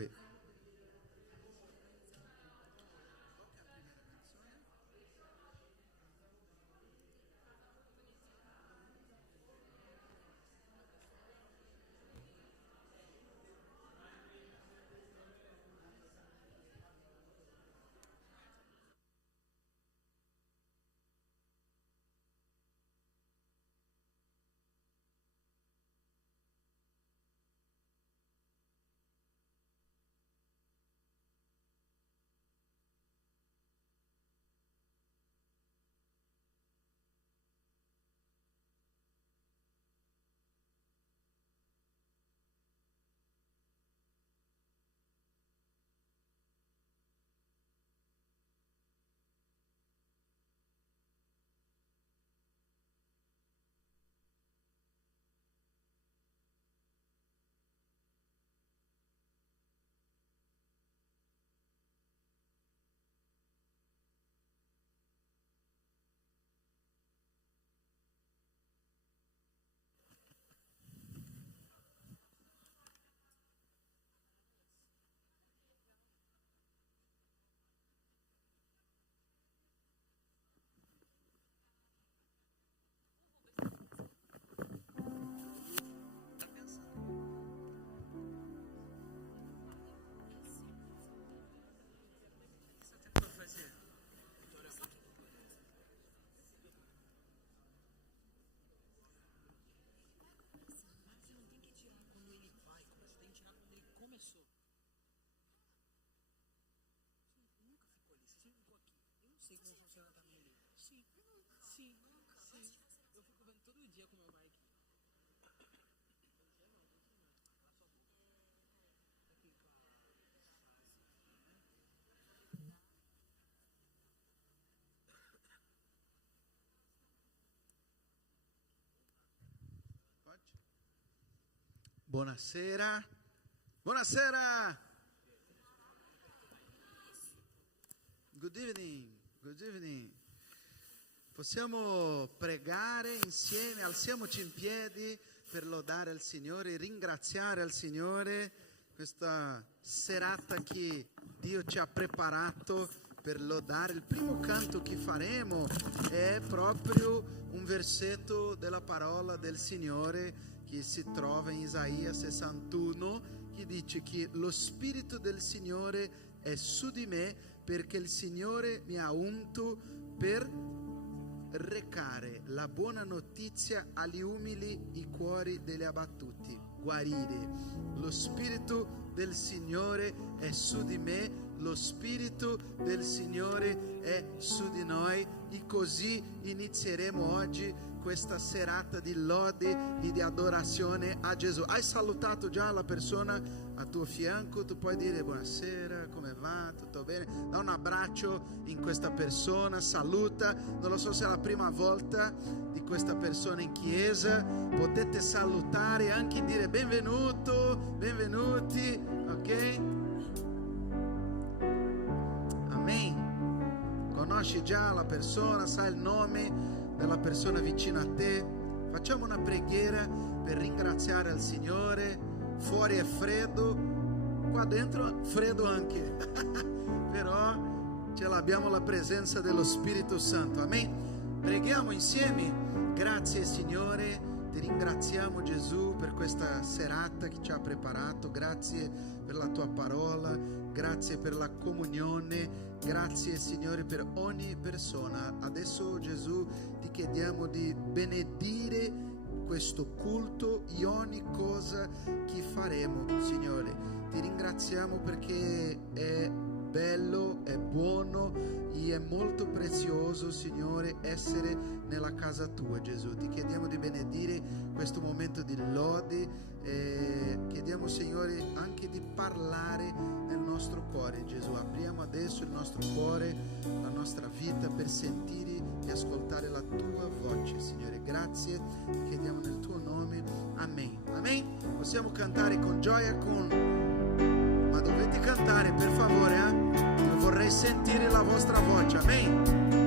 qui. Buonasera. Buonasera. Good evening. Good evening. Possiamo pregare insieme, alziamoci in piedi per lodare il Signore, ringraziare il Signore questa serata che Dio ci ha preparato per lodare. Il primo canto che faremo è proprio un versetto della parola del Signore che si trova in Isaia 61, che dice che lo Spirito del Signore è su di me perché il Signore mi ha unto per recare la buona notizia agli umili, i cuori degli abbattuti, guarire. Lo Spirito del Signore è su di me, lo Spirito del Signore è su di noi, e così inizieremo oggi questa serata di lode e di adorazione a Gesù. Hai salutato già la persona a tuo fianco? Tu puoi dire buonasera, come va? Tutto bene? Da un abbraccio in questa persona, saluta. Non lo so se è la prima volta di questa persona in chiesa, potete salutare e anche dire benvenuto, benvenuti, ok? Amen. Conosci già la persona, sai il nome della persona vicino a te. Facciamo una preghiera per ringraziare il Signore. Fuori è freddo, qua dentro freddo anche però ce l'abbiamo la presenza dello Spirito Santo. Amen. Preghiamo insieme. Grazie Signore, ti ringraziamo Gesù per questa serata che ci ha preparato. Grazie per la tua parola, grazie per la comunione. Grazie Signore per ogni persona. Adesso Gesù ti chiediamo di benedire questo culto e ogni cosa che faremo, Signore. Ti ringraziamo perché è bello, è buono e è molto prezioso, Signore, essere nella casa tua, Gesù. Ti chiediamo di benedire questo momento di lode. Chiediamo, Signore, anche di parlare nel nostro cuore, Gesù. Apriamo adesso il nostro cuore, la nostra vita per sentire e ascoltare la tua voce, Signore. Grazie, ti chiediamo nel tuo nome. Amen. Amen. Possiamo cantare con gioia, ma dovete cantare per favore, Io vorrei sentire la vostra voce. Amen.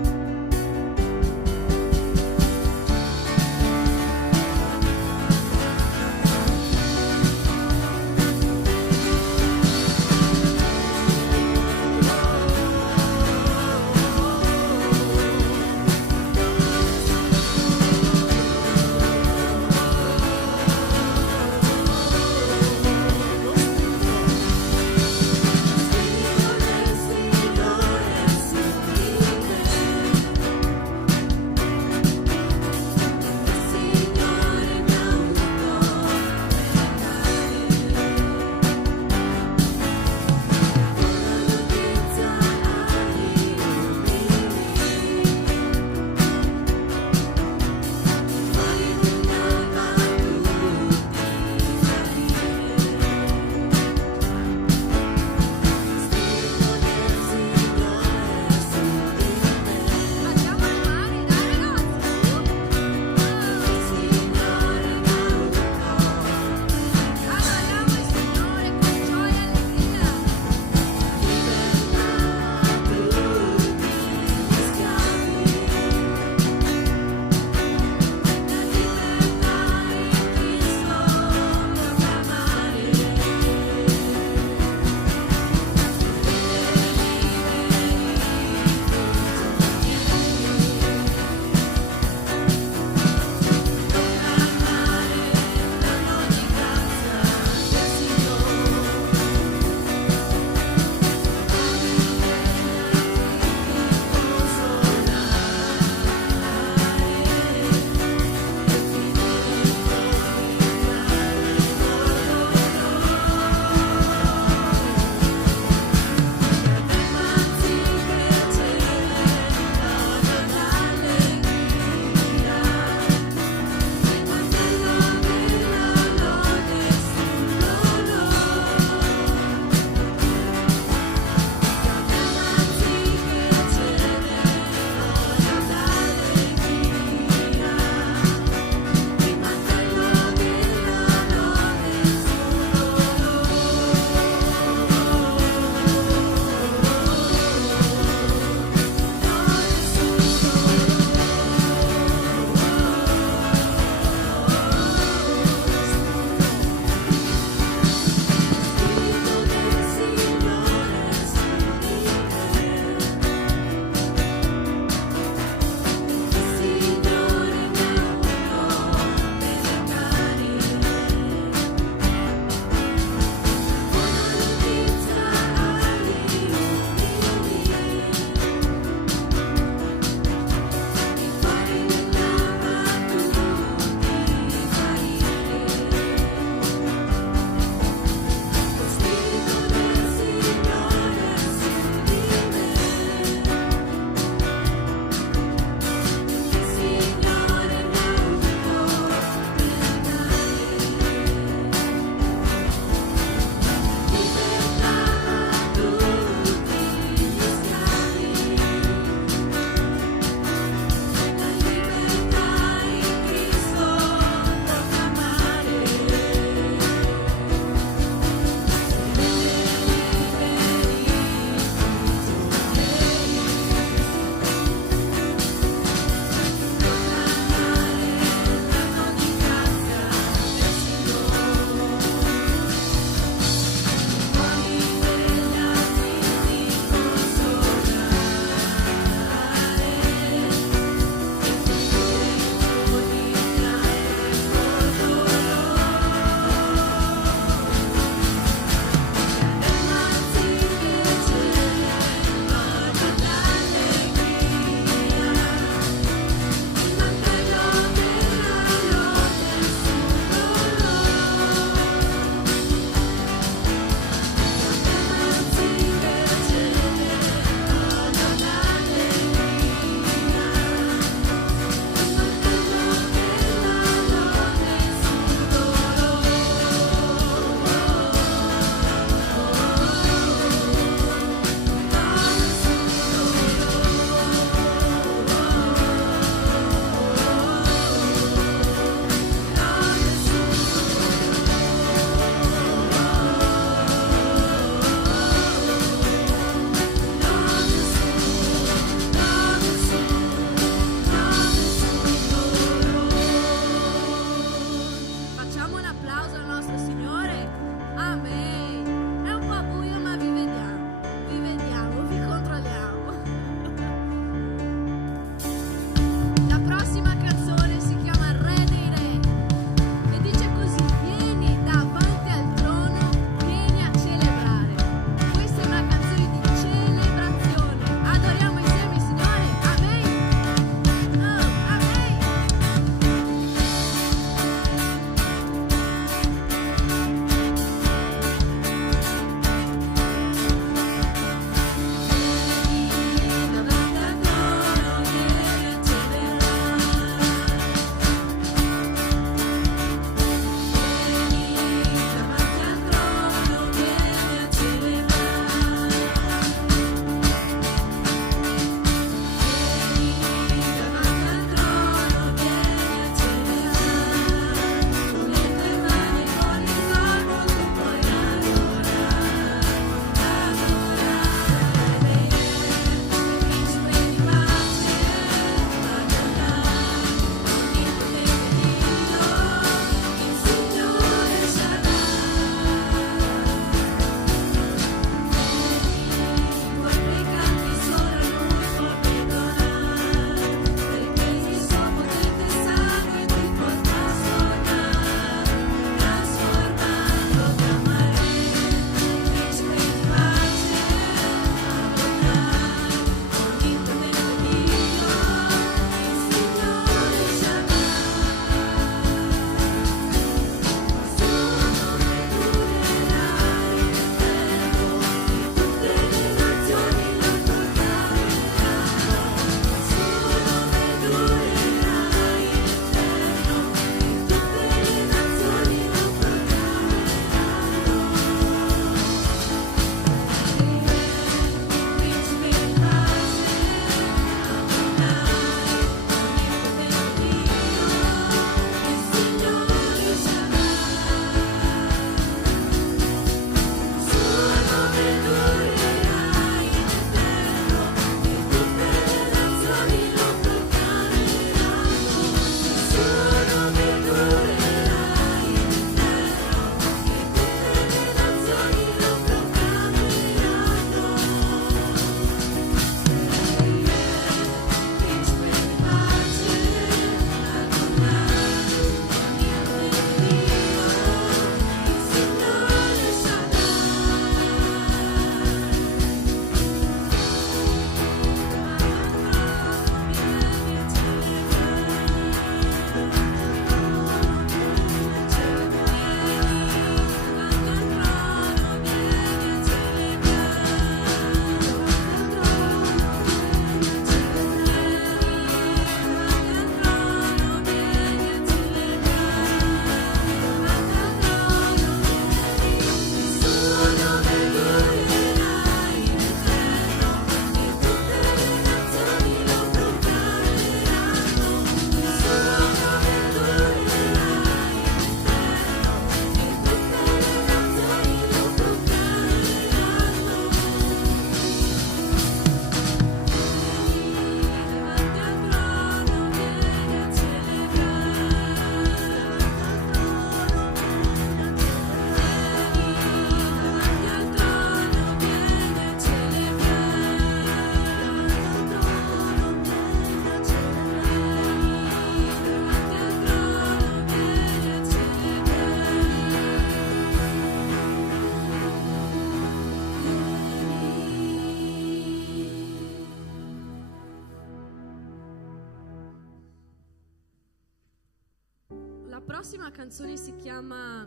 prossima canzone si chiama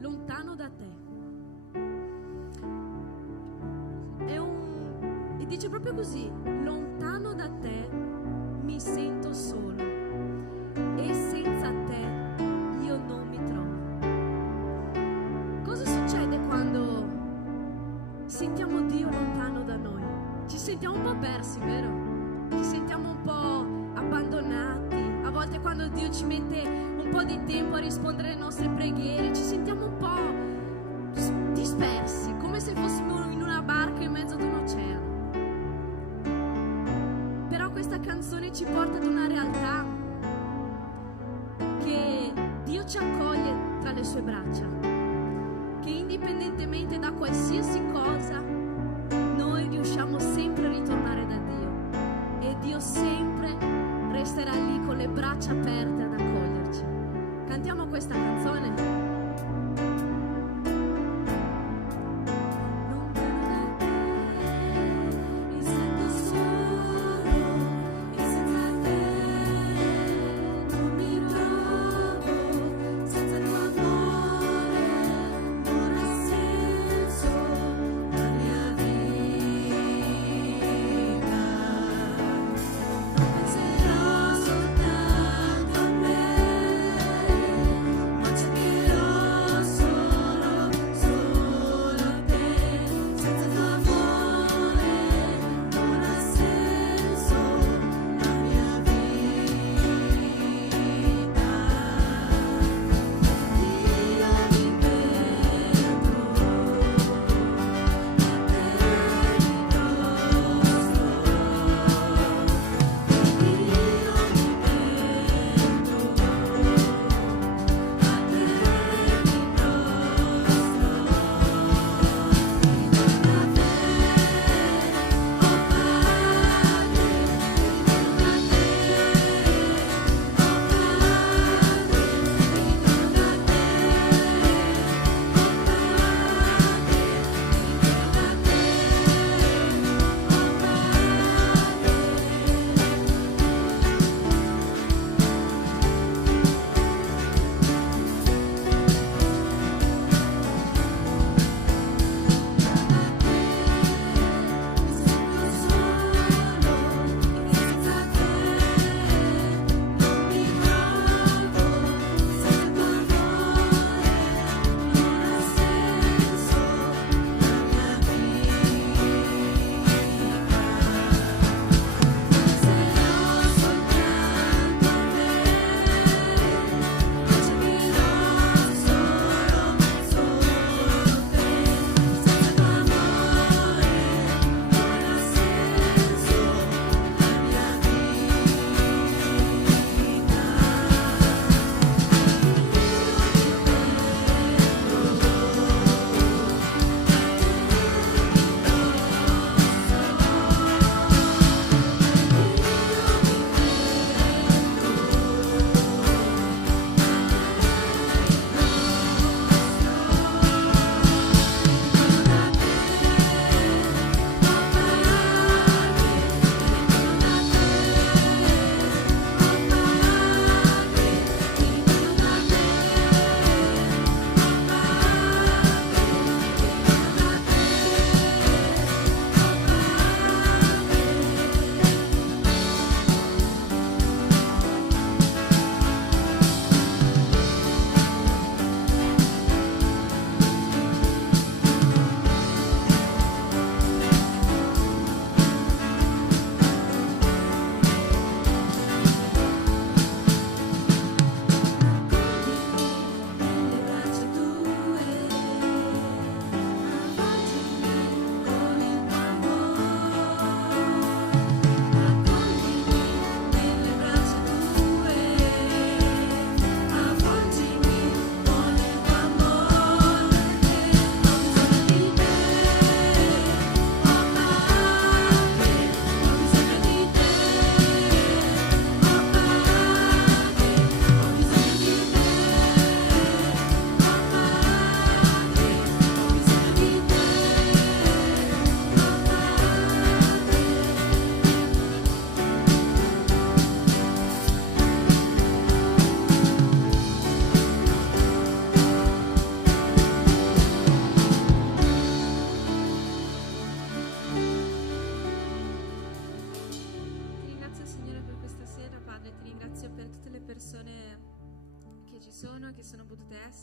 Lontano da te. E dice proprio così: lontano da te mi sento solo e senza te io non mi trovo. Cosa succede quando sentiamo Dio lontano da noi? Ci sentiamo un po' persi, vero? Ci sentiamo un po' abbandonati. A volte quando Dio ci mette un po' di tempo a rispondere alle nostre preghiere, ci sentiamo un po' dispersi, come se fossimo in una barca in mezzo ad un oceano. Però questa canzone ci porta ad una realtà che Dio ci accoglie tra le sue braccia, che indipendentemente da qualsiasi cosa noi riusciamo sempre a ritornare da Dio e Dio sempre resterà lì con le braccia aperte ad accoglierci. Cantiamo questa canzone.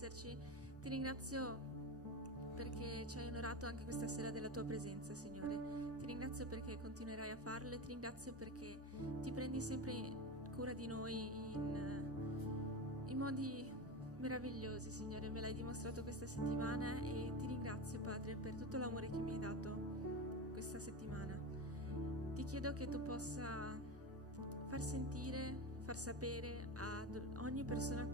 esserci. Ti ringrazio perché ci hai onorato anche questa sera della tua presenza, Signore. Ti ringrazio perché continuerai a farlo e ti ringrazio perché ti prendi sempre cura di noi in modi meravigliosi, Signore. Me l'hai dimostrato questa settimana e ti ringrazio, Padre, per tutto l'amore che mi hai dato questa settimana. Ti chiedo che tu possa far sentire, far sapere ad ogni persona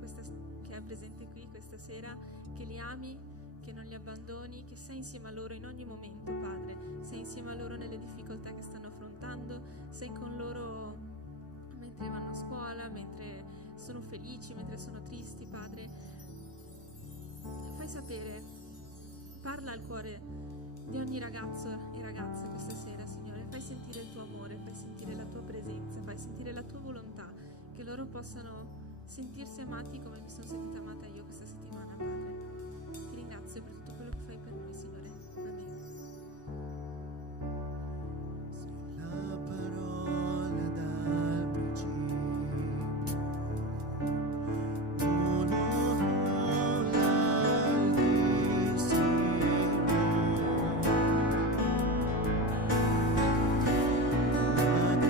che è presente qui questa sera che li ami, che non li abbandoni, che sei insieme a loro in ogni momento, Padre. Sei insieme a loro nelle difficoltà che stanno affrontando, sei con loro mentre vanno a scuola, mentre sono felici, mentre sono tristi, Padre. Fai sapere, parla al cuore di ogni ragazzo e ragazza questa sera, Signore. Fai sentire il tuo amore, fai sentire la tua presenza, fai sentire la tua volontà, che loro possano sentirsi amati come mi sono sentita amata io questa settimana, Padre. Ti ringrazio per tutto quello che fai per noi, Signore. Amen. La parola dal principio, uno l'Altissimo, la creazione e la tua gloria, rivelata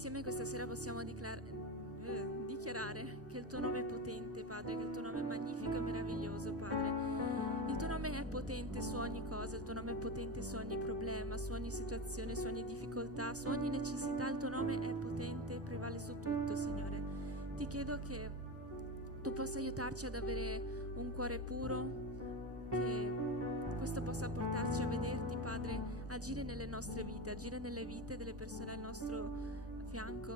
insieme questa sera possiamo dichiarare che il tuo nome è potente, Padre, che il tuo nome è magnifico e meraviglioso, Padre. Il tuo nome è potente su ogni cosa, il tuo nome è potente su ogni problema, su ogni situazione, su ogni difficoltà, su ogni necessità. Il tuo nome è potente e prevale su tutto, Signore. Ti chiedo che tu possa aiutarci ad avere un cuore puro, che questo possa portarci a vederti, Padre, agire nelle nostre vite, agire nelle vite delle persone al nostro fianco,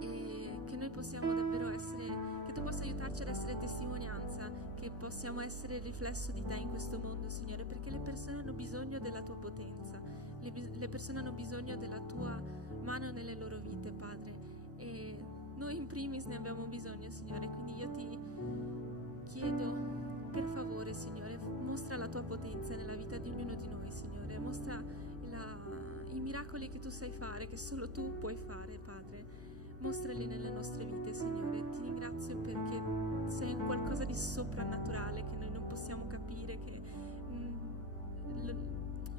e che noi possiamo davvero essere, che tu possa aiutarci ad essere testimonianza, che possiamo essere il riflesso di te in questo mondo, Signore, perché le persone hanno bisogno della tua potenza, le persone hanno bisogno della tua mano nelle loro vite, Padre, e noi in primis ne abbiamo bisogno, Signore. Quindi io ti chiedo, per favore, Signore, mostra la tua potenza nella vita di ognuno di noi, Signore. Mostra i miracoli che tu sai fare, che solo tu puoi fare, Padre. Mostrali nelle nostre vite, Signore. Ti ringrazio perché sei un qualcosa di soprannaturale che noi non possiamo capire, che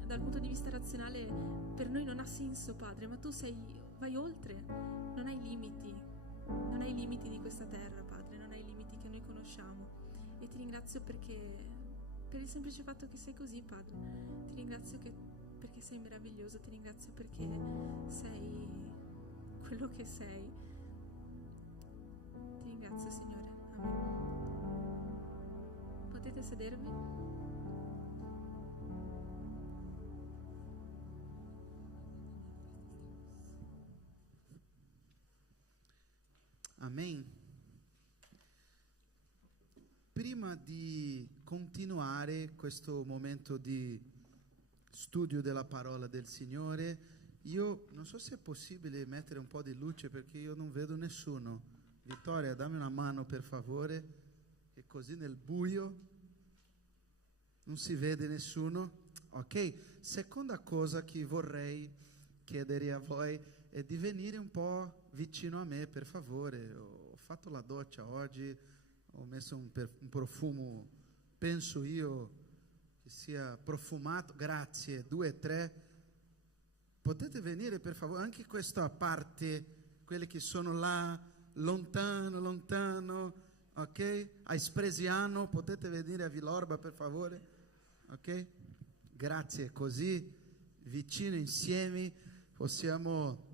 dal punto di vista razionale per noi non ha senso, Padre, ma tu vai oltre, non hai limiti di questa terra, Padre, non hai limiti che noi conosciamo. E ti ringrazio per il semplice fatto che sei così, Padre. Ti ringrazio perché sei meraviglioso, ti ringrazio perché sei quello che sei. Ti ringrazio, Signore. Amen. Potete sedervi? Amen. Prima di continuare questo momento di studio della parola del Signore, io non so se è possibile mettere un po' di luce perché io non vedo nessuno. Vittoria, dammi una mano per favore, che così nel buio non si vede nessuno. Ok, seconda cosa che vorrei chiedere a voi è di venire un po' vicino a me, per favore. Ho fatto la doccia oggi, ho messo un profumo, penso io che sia profumato. Grazie, 2, 3. Potete venire per favore, anche questa parte, quelli che sono là, lontano, ok? A Espresiano, potete venire a Villorba per favore, ok? Grazie, così vicino insieme possiamo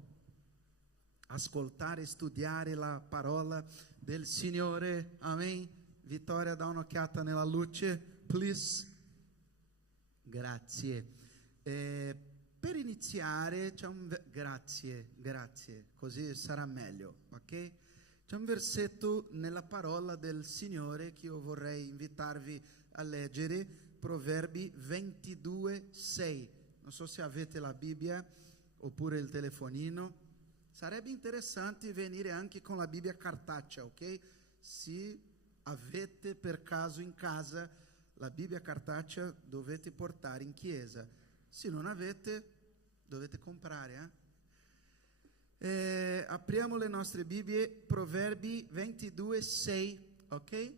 ascoltare e studiare la parola del Signore. Amen. Vittoria, dà un'occhiata nella luce, please. Grazie. Per iniziare grazie, così sarà meglio, ok? C'è un versetto nella parola del Signore che io vorrei invitarvi a leggere, Proverbi 22:6. Non so se avete la Bibbia oppure il telefonino. Sarebbe interessante venire anche con la Bibbia cartacea, ok? Se avete per caso in casa la Bibbia cartacea, dovete portare in chiesa. Se non avete, dovete comprare. Apriamo le nostre Bibbie, Proverbi 22:6, ok?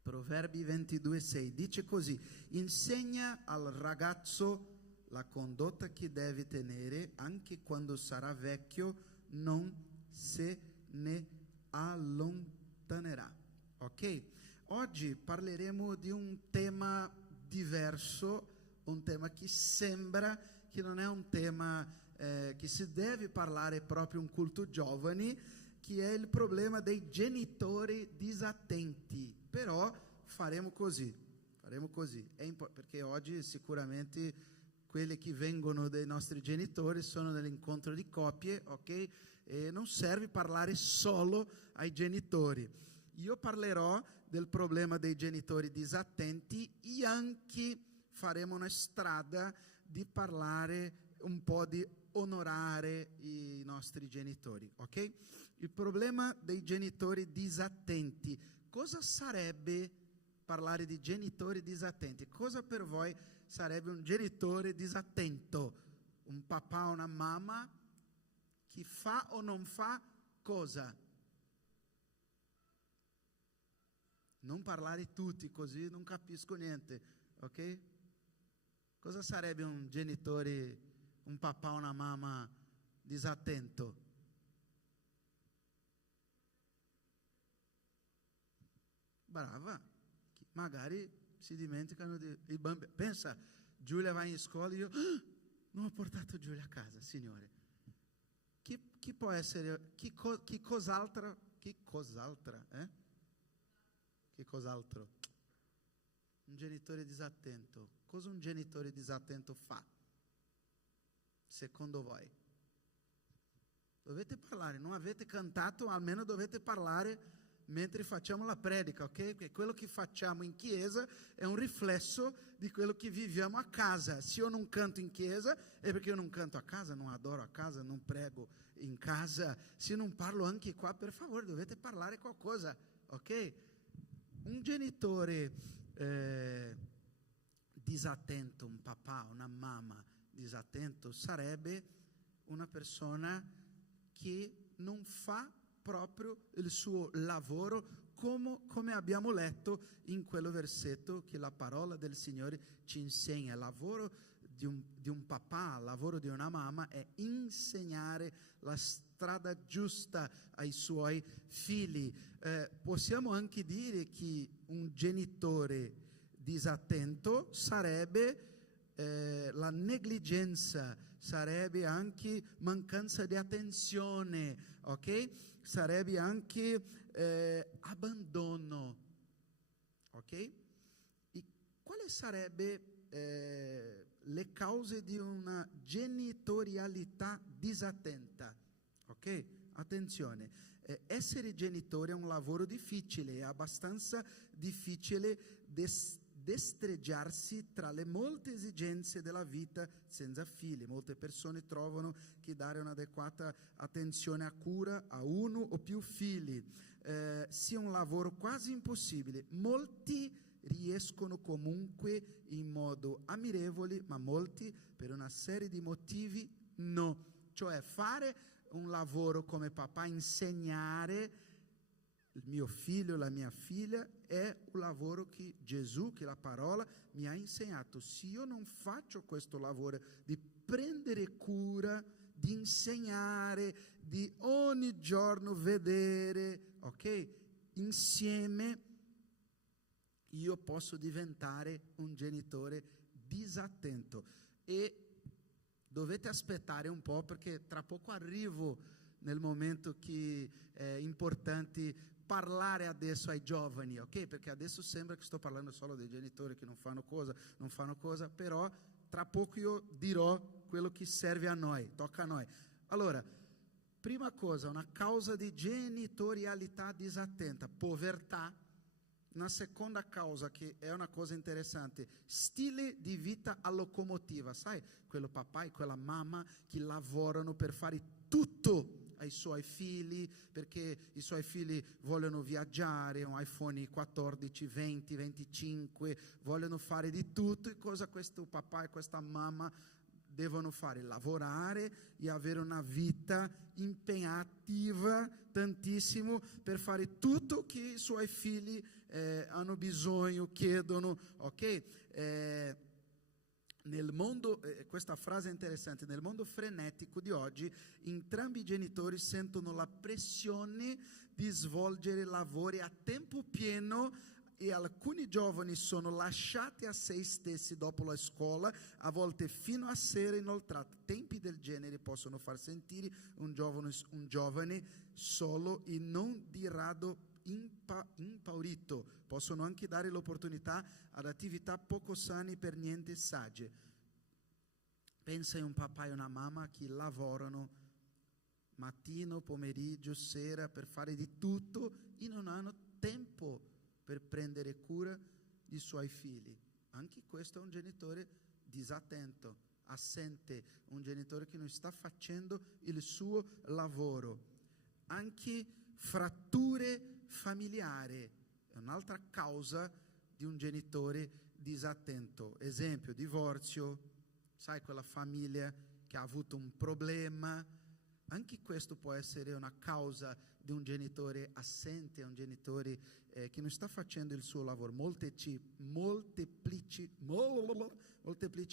Proverbi 22:6 dice così: insegna al ragazzo la condotta che deve tenere, anche quando sarà vecchio non se ne allontanerà. Ok? Oggi parleremo di un tema diverso, un tema che sembra che non è un tema che si deve parlare proprio in culto giovani, che è il problema dei genitori disattenti. Però faremo così, perché oggi sicuramente quelli che vengono dai nostri genitori sono nell'incontro di coppie, ok? E non serve parlare solo ai genitori. Io parlerò del problema dei genitori disattenti e anche faremo una strada di parlare un po' di onorare i nostri genitori, ok? Il problema dei genitori disattenti. Cosa sarebbe parlare di genitori disattenti? Cosa per voi sarebbe un genitore disattento? Un papà o una mamma che fa o non fa cosa? Non parlare tutti, così non capisco niente, ok? Cosa sarebbe un genitore, un papà o una mamma disattento? Brava, magari si dimenticano i bambini. Pensa, Giulia va in scuola e io non ho portato Giulia a casa, Signore. Chi può essere, chi cos'altro? Un genitore disattento. Cosa un genitore disattento fa? Secondo voi? Dovete parlare, non avete cantato, almeno dovete parlare mentre facciamo la predica, ok? Perché quello che facciamo in chiesa è un riflesso di quello che viviamo a casa. Se io non canto in chiesa è perché io non canto a casa, non adoro a casa, non prego in casa. Se non parlo anche qua, per favore, dovete parlare qualcosa, ok? Un genitore disattento, un papà, una mamma disattento sarebbe una persona che non fa proprio il suo lavoro come abbiamo letto in quello versetto che la parola del Signore ci insegna. Il lavoro di un papà, il lavoro di una mamma è insegnare la strada giusta ai suoi figli. Possiamo anche dire che un genitore disattento sarebbe la negligenza, sarebbe anche mancanza di attenzione, ok? Sarebbe anche abbandono, ok? E quale sarebbe le cause di una genitorialità disattenta? Ok? Attenzione, essere genitore è un lavoro difficile, è abbastanza difficile destreggiarsi tra le molte esigenze della vita senza figli. Molte persone trovano che dare un'adeguata attenzione a cura a uno o più figli sia un lavoro quasi impossibile. Molti riescono comunque in modo ammirevole, ma molti per una serie di motivi no. Cioè fare un lavoro come papà, insegnare il mio figlio, la mia figlia, è un lavoro che Gesù, che la parola mi ha insegnato. Se io non faccio questo lavoro di prendere cura, di insegnare, di ogni giorno vedere, ok, insieme, io posso diventare un genitore disattento. E dovete aspettare un po', perché tra poco arrivo nel momento che è importante parlare adesso ai giovani, ok? Perché adesso sembra che sto parlando solo dei genitori che non fanno cosa, però tra poco io dirò quello che serve a noi, tocca a noi. Allora, prima cosa, una causa di genitorialità disattenta, povertà. Una seconda causa che è una cosa interessante, stile di vita a locomotiva, sai? Quello papà e quella mamma che lavorano per fare tutto ai suoi figli, perché i suoi figli vogliono viaggiare, un iPhone 14, 20, 25, vogliono fare di tutto. E cosa questo papà e questa mamma devono fare? Lavorare e avere una vita impegnativa tantissimo per fare tutto che i suoi figli hanno bisogno, chiedono, ok? Nel mondo, questa frase è interessante, nel mondo frenetico di oggi entrambi i genitori sentono la pressione di svolgere lavori a tempo pieno e alcuni giovani sono lasciati a se stessi dopo la scuola, a volte fino a sera inoltrati. Tempi del genere possono far sentire un giovane solo e non di rado impaurito. Possono anche dare l'opportunità ad attività poco sane per niente sagge. Pensa a un papà e una mamma che lavorano mattino, pomeriggio, sera per fare di tutto e non hanno tempo per prendere cura dei suoi figli. Anche questo è un genitore disattento, assente, un genitore che non sta facendo il suo lavoro. Anche fratture familiari è un'altra causa di un genitore disattento. Esempio, divorzio, sai, quella famiglia che ha avuto un problema, Anche questo può essere una causa di un genitore assente, un genitore che non sta facendo il suo lavoro. Molteplici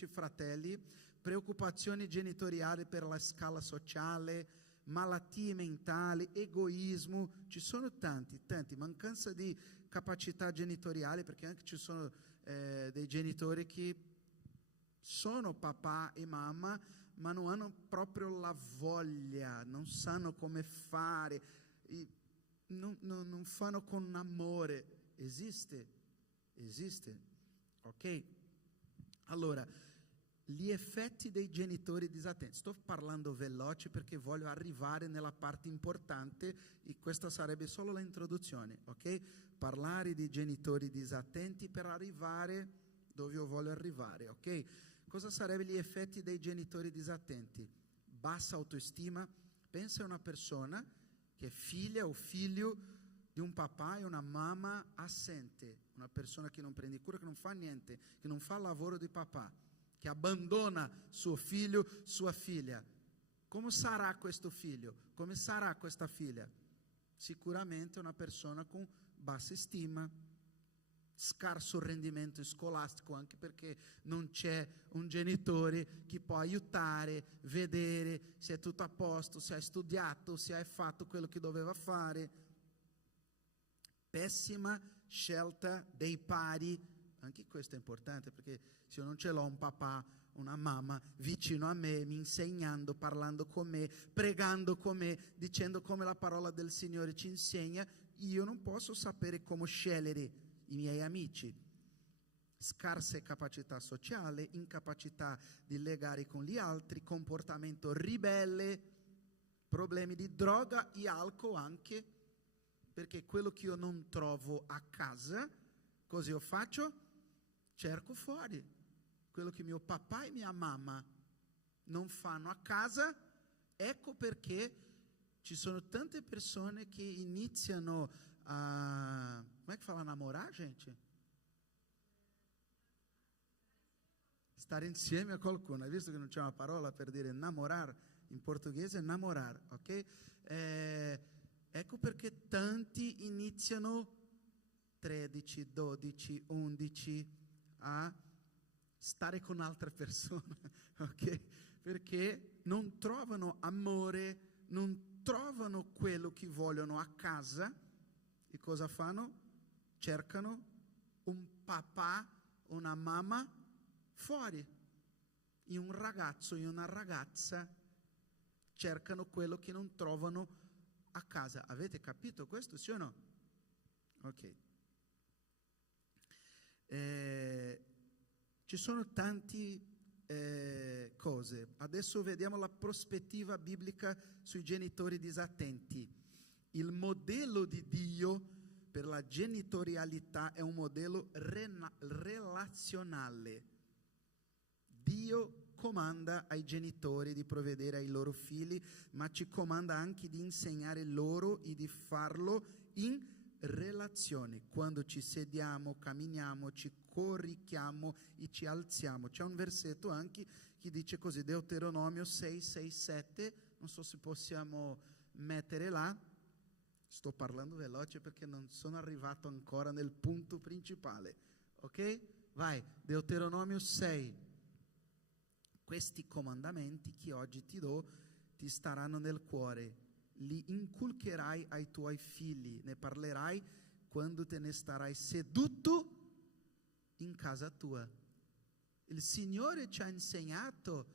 fratelli, preoccupazioni genitoriali per la scala sociale, malattie mentali, egoismo, ci sono tanti, mancanza di capacità genitoriale, perché anche ci sono dei genitori che sono papà e mamma, ma non hanno proprio la voglia, non sanno come fare, non fanno con amore. Esiste, ok? Allora, gli effetti dei genitori disattenti. Sto parlando veloce perché voglio arrivare nella parte importante e questa sarebbe solo l'introduzione, ok? Parlare di genitori disattenti per arrivare dove io voglio arrivare, ok? Cosa sarebbero gli effetti dei genitori disattenti? Bassa autostima. Pensa a una persona che è figlia o figlio di un papà e una mamma assente, una persona che non prende cura, che non fa niente, che non fa il lavoro di papà, che abbandona suo figlio, sua figlia. Come sarà questo figlio? Come sarà questa figlia? Sicuramente una persona con bassa stima, scarso rendimento scolastico, anche perché non c'è un genitore che può aiutare, vedere se è tutto a posto, se hai studiato, se hai fatto quello che doveva fare. Pessima scelta dei pari, anche questo è importante, perché se io non ce l'ho un papà, una mamma vicino a me, mi insegnando, parlando con me, pregando con me, dicendo come la parola del Signore ci insegna, io non posso sapere come scegliere i miei amici. Scarse capacità sociale, incapacità di legare con gli altri, comportamento ribelle, problemi di droga e alcol anche, perché quello che io non trovo a casa, cosa io faccio? Cerco fuori. Quello che mio papà e mia mamma non fanno a casa, ecco perché ci sono tante persone che iniziano a... Come è che fala namorare, gente? Stare insieme a qualcuno. Hai visto che non c'è una parola per dire namorar? In portoghese è namorar, ok? Ecco perché tanti iniziano 13, 12, 11 a stare con altre persone, ok? Perché non trovano amore, non trovano quello che vogliono a casa. E cosa fanno? Cercano un papà, una mamma fuori. E un ragazzo e una ragazza cercano quello che non trovano a casa. Avete capito questo, sì o no? Ok. Ci sono tante cose. Adesso vediamo la prospettiva biblica sui genitori disattenti. Il modello di Dio per la genitorialità è un modello relazionale. Dio comanda ai genitori di provvedere ai loro figli, ma ci comanda anche di insegnare loro e di farlo in relazione. Quando ci sediamo, camminiamo, ci corrichiamo e ci alziamo. C'è un versetto anche che dice così, Deuteronomio 6, 6, 7, non so se possiamo mettere là. Sto parlando veloce perché non sono arrivato ancora nel punto principale, ok? Vai, Deuteronomio 6. Questi comandamenti che oggi ti do ti staranno nel cuore, li inculcherai ai tuoi figli, ne parlerai quando te ne starai seduto in casa tua. Il Signore ci ha insegnato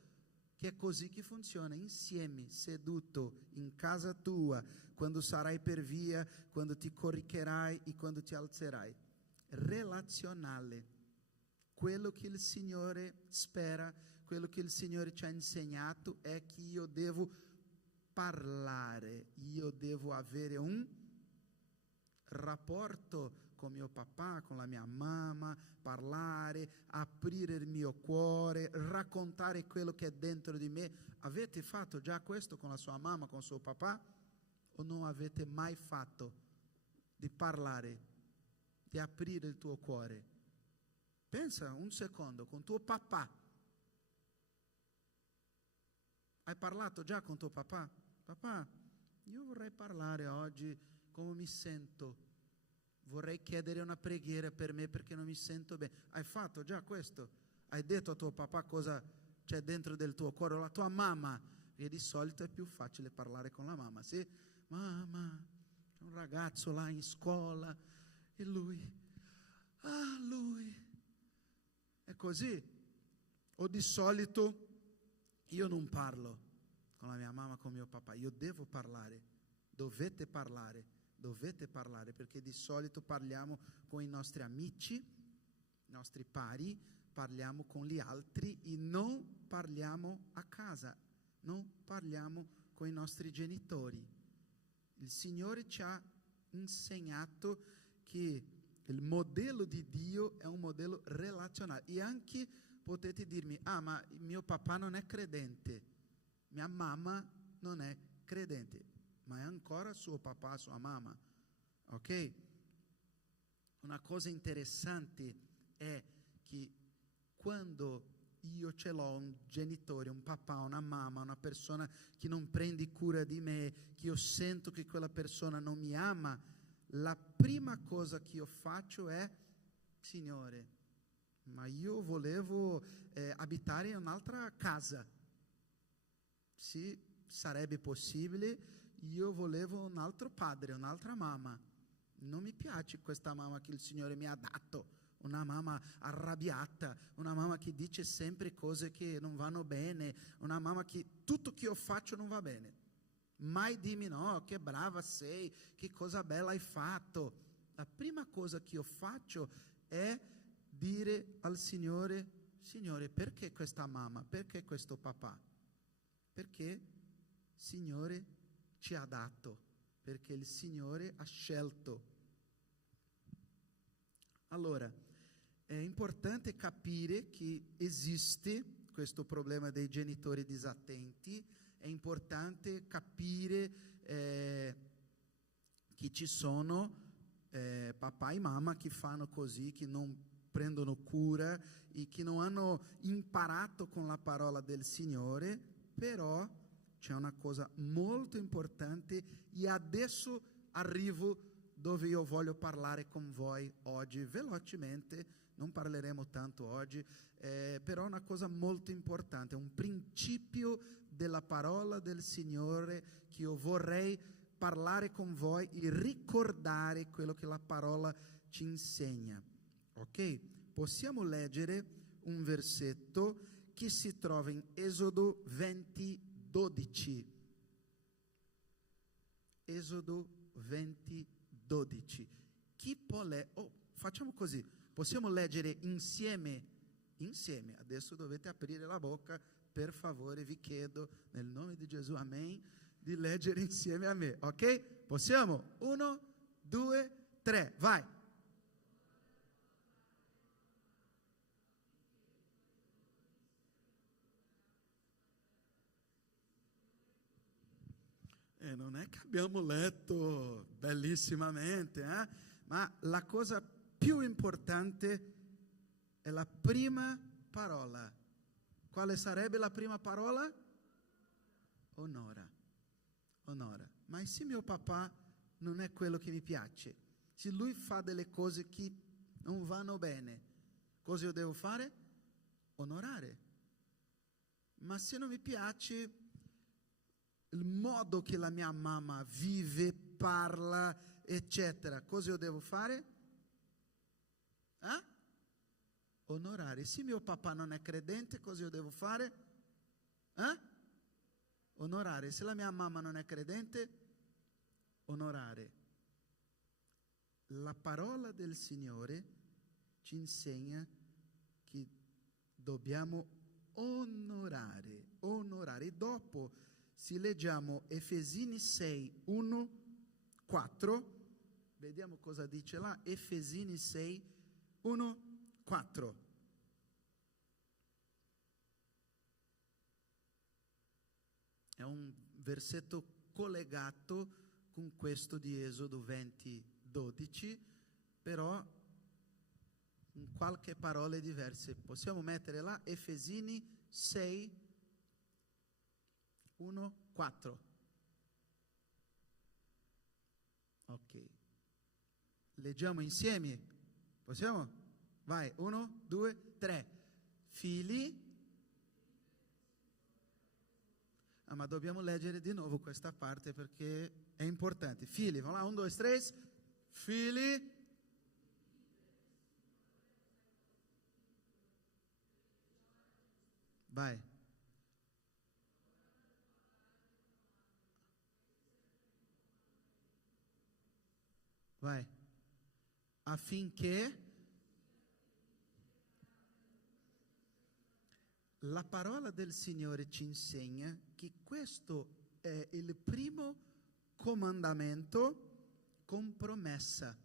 che è così che funziona, insieme, seduto in casa tua, quando sarai per via, quando ti corricherai e quando ti alzerai. Relazionale. Quello che il Signore spera, quello che il Signore ci ha insegnato è che io devo parlare, io devo avere un rapporto con mio papà, con la mia mamma, parlare, aprire il mio cuore, raccontare quello che è dentro di me. Avete fatto già questo con la sua mamma, con suo papà? O non avete mai fatto di parlare, di aprire il tuo cuore? Pensa un secondo, con tuo papà. Hai parlato già con tuo papà? Papà, io vorrei parlare oggi come mi sento. Vorrei chiedere una preghiera per me perché non mi sento bene. Hai fatto già questo? Hai detto a tuo papà cosa c'è dentro del tuo cuore, o la tua mamma? E di solito è più facile parlare con la mamma, sì? Mamma, c'è un ragazzo là in scuola e lui è così. O di solito io non parlo con la mia mamma, con mio papà. Io devo parlare, dovete parlare, perché di solito parliamo con i nostri amici, i nostri pari, parliamo con gli altri e non parliamo a casa, non parliamo con i nostri genitori. Il Signore ci ha insegnato che il modello di Dio è un modello relazionale. E anche potete dirmi, ma mio papà non è credente, mia mamma non è credente, ma è ancora suo papà, sua mamma, ok? Una cosa interessante è che quando io ce l'ho un genitore, un papà, una mamma, una persona che non prende cura di me, che io sento che quella persona non mi ama, la prima cosa che io faccio è, Signore, ma io volevo abitare in un'altra casa. Sì, sarebbe possibile. Io volevo un altro padre, un'altra mamma. Non mi piace questa mamma che il Signore mi ha dato, una mamma arrabbiata, una mamma che dice sempre cose che non vanno bene, una mamma che tutto che io faccio non va bene. Mai dimmi no, che brava sei, che cosa bella hai fatto. La prima cosa che io faccio è dire al Signore, Signore, perché questa mamma, perché questo papà? Perché Signore ci ha dato, perché il Signore ha scelto. Allora, è importante capire che esiste questo problema dei genitori disattenti, è importante capire che ci sono papà e mamma che fanno così, che non prendono cura e che non hanno imparato con la parola del Signore, però c'è una cosa molto importante e adesso arrivo dove io voglio parlare con voi oggi, velocemente, non parleremo tanto oggi, però è una cosa molto importante, un principio della parola del Signore che io vorrei parlare con voi e ricordare quello che la parola ci insegna. Ok? Possiamo leggere un versetto che si trova in Esodo 20:12. Esodo 20:12. Chi può leggere? Facciamo così, possiamo leggere insieme. Adesso dovete aprire la bocca, per favore, vi chiedo, nel nome di Gesù, amen, di leggere insieme a me, ok? Possiamo? 1, 2, 3, vai! Non è che abbiamo letto bellissimamente, ma la cosa più importante è la prima parola. Quale sarebbe la prima parola? Onora. Onora. Ma se mio papà non è quello che mi piace, se lui fa delle cose che non vanno bene, cosa io devo fare? Onorare. Ma se non mi piace il modo che la mia mamma vive, parla, eccetera, cosa io devo fare? Onorare. Se mio papà non è credente, cosa io devo fare? Onorare. Se la mia mamma non è credente, onorare. La parola del Signore ci insegna che dobbiamo onorare. E dopo, se leggiamo Efesini 6, 1, 4, vediamo cosa dice là, Efesini 6, 1, 4. È un versetto collegato con questo di Esodo 20, 12, però in qualche parole diverse. Possiamo mettere là Efesini 6, 1, 4. Ok. Leggiamo insieme. Possiamo? Vai, 1, 2, 3. Figli. Ma dobbiamo leggere di nuovo questa parte perché è importante. Figli, vamos lá, 1, 2, 3. Figli. Vai. Vai. Affinché la parola del Signore ci insegna che questo è il primo comandamento con promessa.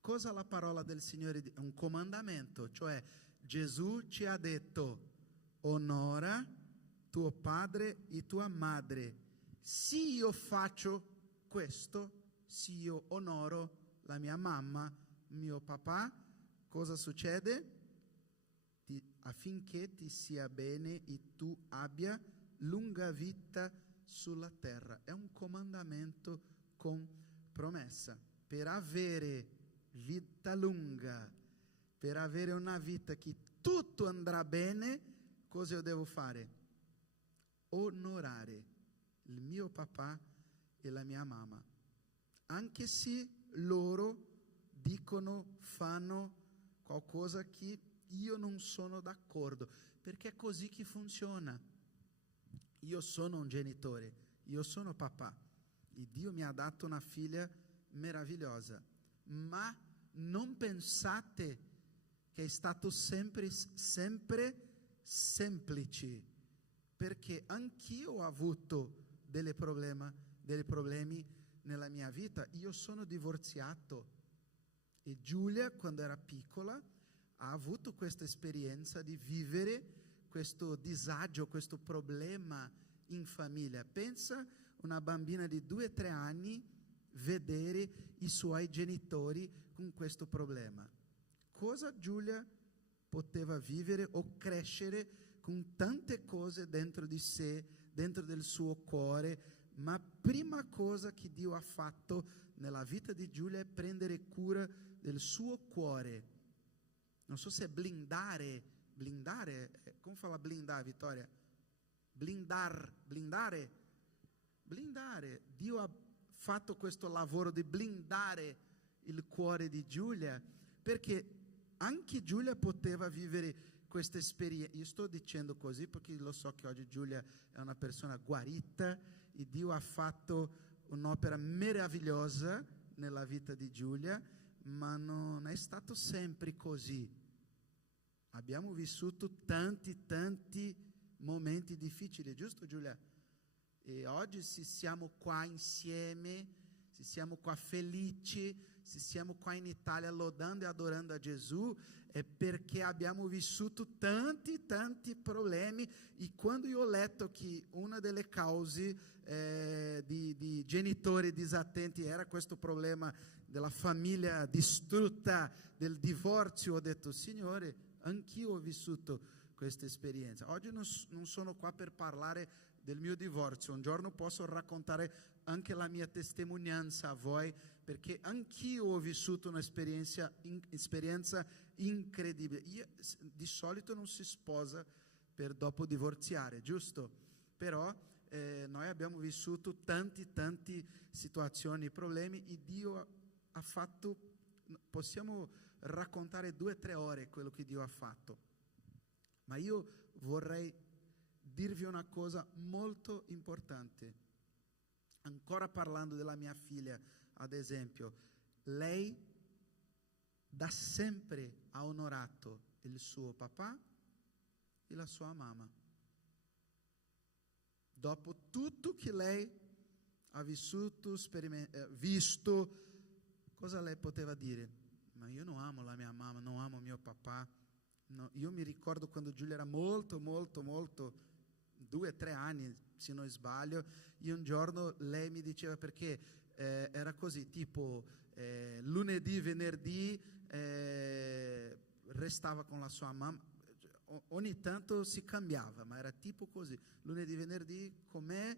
Cosa la parola del Signore dice? Un comandamento, cioè Gesù ci ha detto: onora tuo padre e tua madre. Se io faccio questo, se io onoro la mia mamma, mio papà, cosa succede? Affinché ti sia bene e tu abbia lunga vita sulla terra. È un comandamento con promessa. Per avere vita lunga, per avere una vita che tutto andrà bene, cosa io devo fare? Onorare il mio papà e la mia mamma. Anche se loro dicono, fanno qualcosa che io non sono d'accordo, perché è così che funziona. Io sono un genitore, io sono papà e Dio mi ha dato una figlia meravigliosa, ma non pensate che è stato sempre semplice, perché anch'io ho avuto dei problemi nella mia vita. Io sono divorziato e Giulia, quando era piccola, ha avuto questa esperienza di vivere questo disagio, questo problema in famiglia. Pensa una bambina di 2-3 anni vedere i suoi genitori con questo problema. Cosa Giulia poteva vivere o crescere con tante cose dentro di sé, dentro del suo cuore, ma prima cosa che Dio ha fatto nella vita di Giulia è prendere cura del suo cuore. Non so se è blindare, come fala blindare, Vittoria? Blindare. Dio ha fatto questo lavoro di blindare il cuore di Giulia, perché anche Giulia poteva vivere questa esperienza. Io sto dicendo così perché lo so che oggi Giulia è una persona guarita e Dio ha fatto un'opera meravigliosa nella vita di Giulia, ma non è stato sempre così. Abbiamo vissuto tanti momenti difficili, giusto Giulia? E oggi se siamo qua insieme, se siamo qua felici, se siamo qua in Italia lodando e adorando a Gesù, è perché abbiamo vissuto tanti problemi. E quando io ho letto che una delle cause di genitori disattenti era questo problema della famiglia distrutta, del divorzio, ho detto: Signore, anch'io ho vissuto questa esperienza. Oggi non sono qua per parlare del mio divorzio, un giorno posso raccontare anche la mia testimonianza a voi, perché anch'io ho vissuto un'esperienza incredibile. Di solito non si sposa per dopo divorziare, giusto? Però noi abbiamo vissuto tanti situazioni, problemi, e Dio ha fatto, possiamo raccontare 2-3 ore quello che Dio ha fatto, ma io vorrei dirvi una cosa molto importante. Ancora parlando della mia figlia, ad esempio, lei da sempre ha onorato il suo papà e la sua mamma. Dopo tutto che lei ha vissuto, visto, cosa lei poteva dire? Ma io non amo la mia mamma, non amo mio papà. No, io mi ricordo quando Giulia era molto 2-3 anni, se non sbaglio, e un giorno lei mi diceva, perché era così, tipo lunedì, venerdì restava con la sua mamma, ogni tanto si cambiava, ma era tipo così, lunedì, venerdì con me,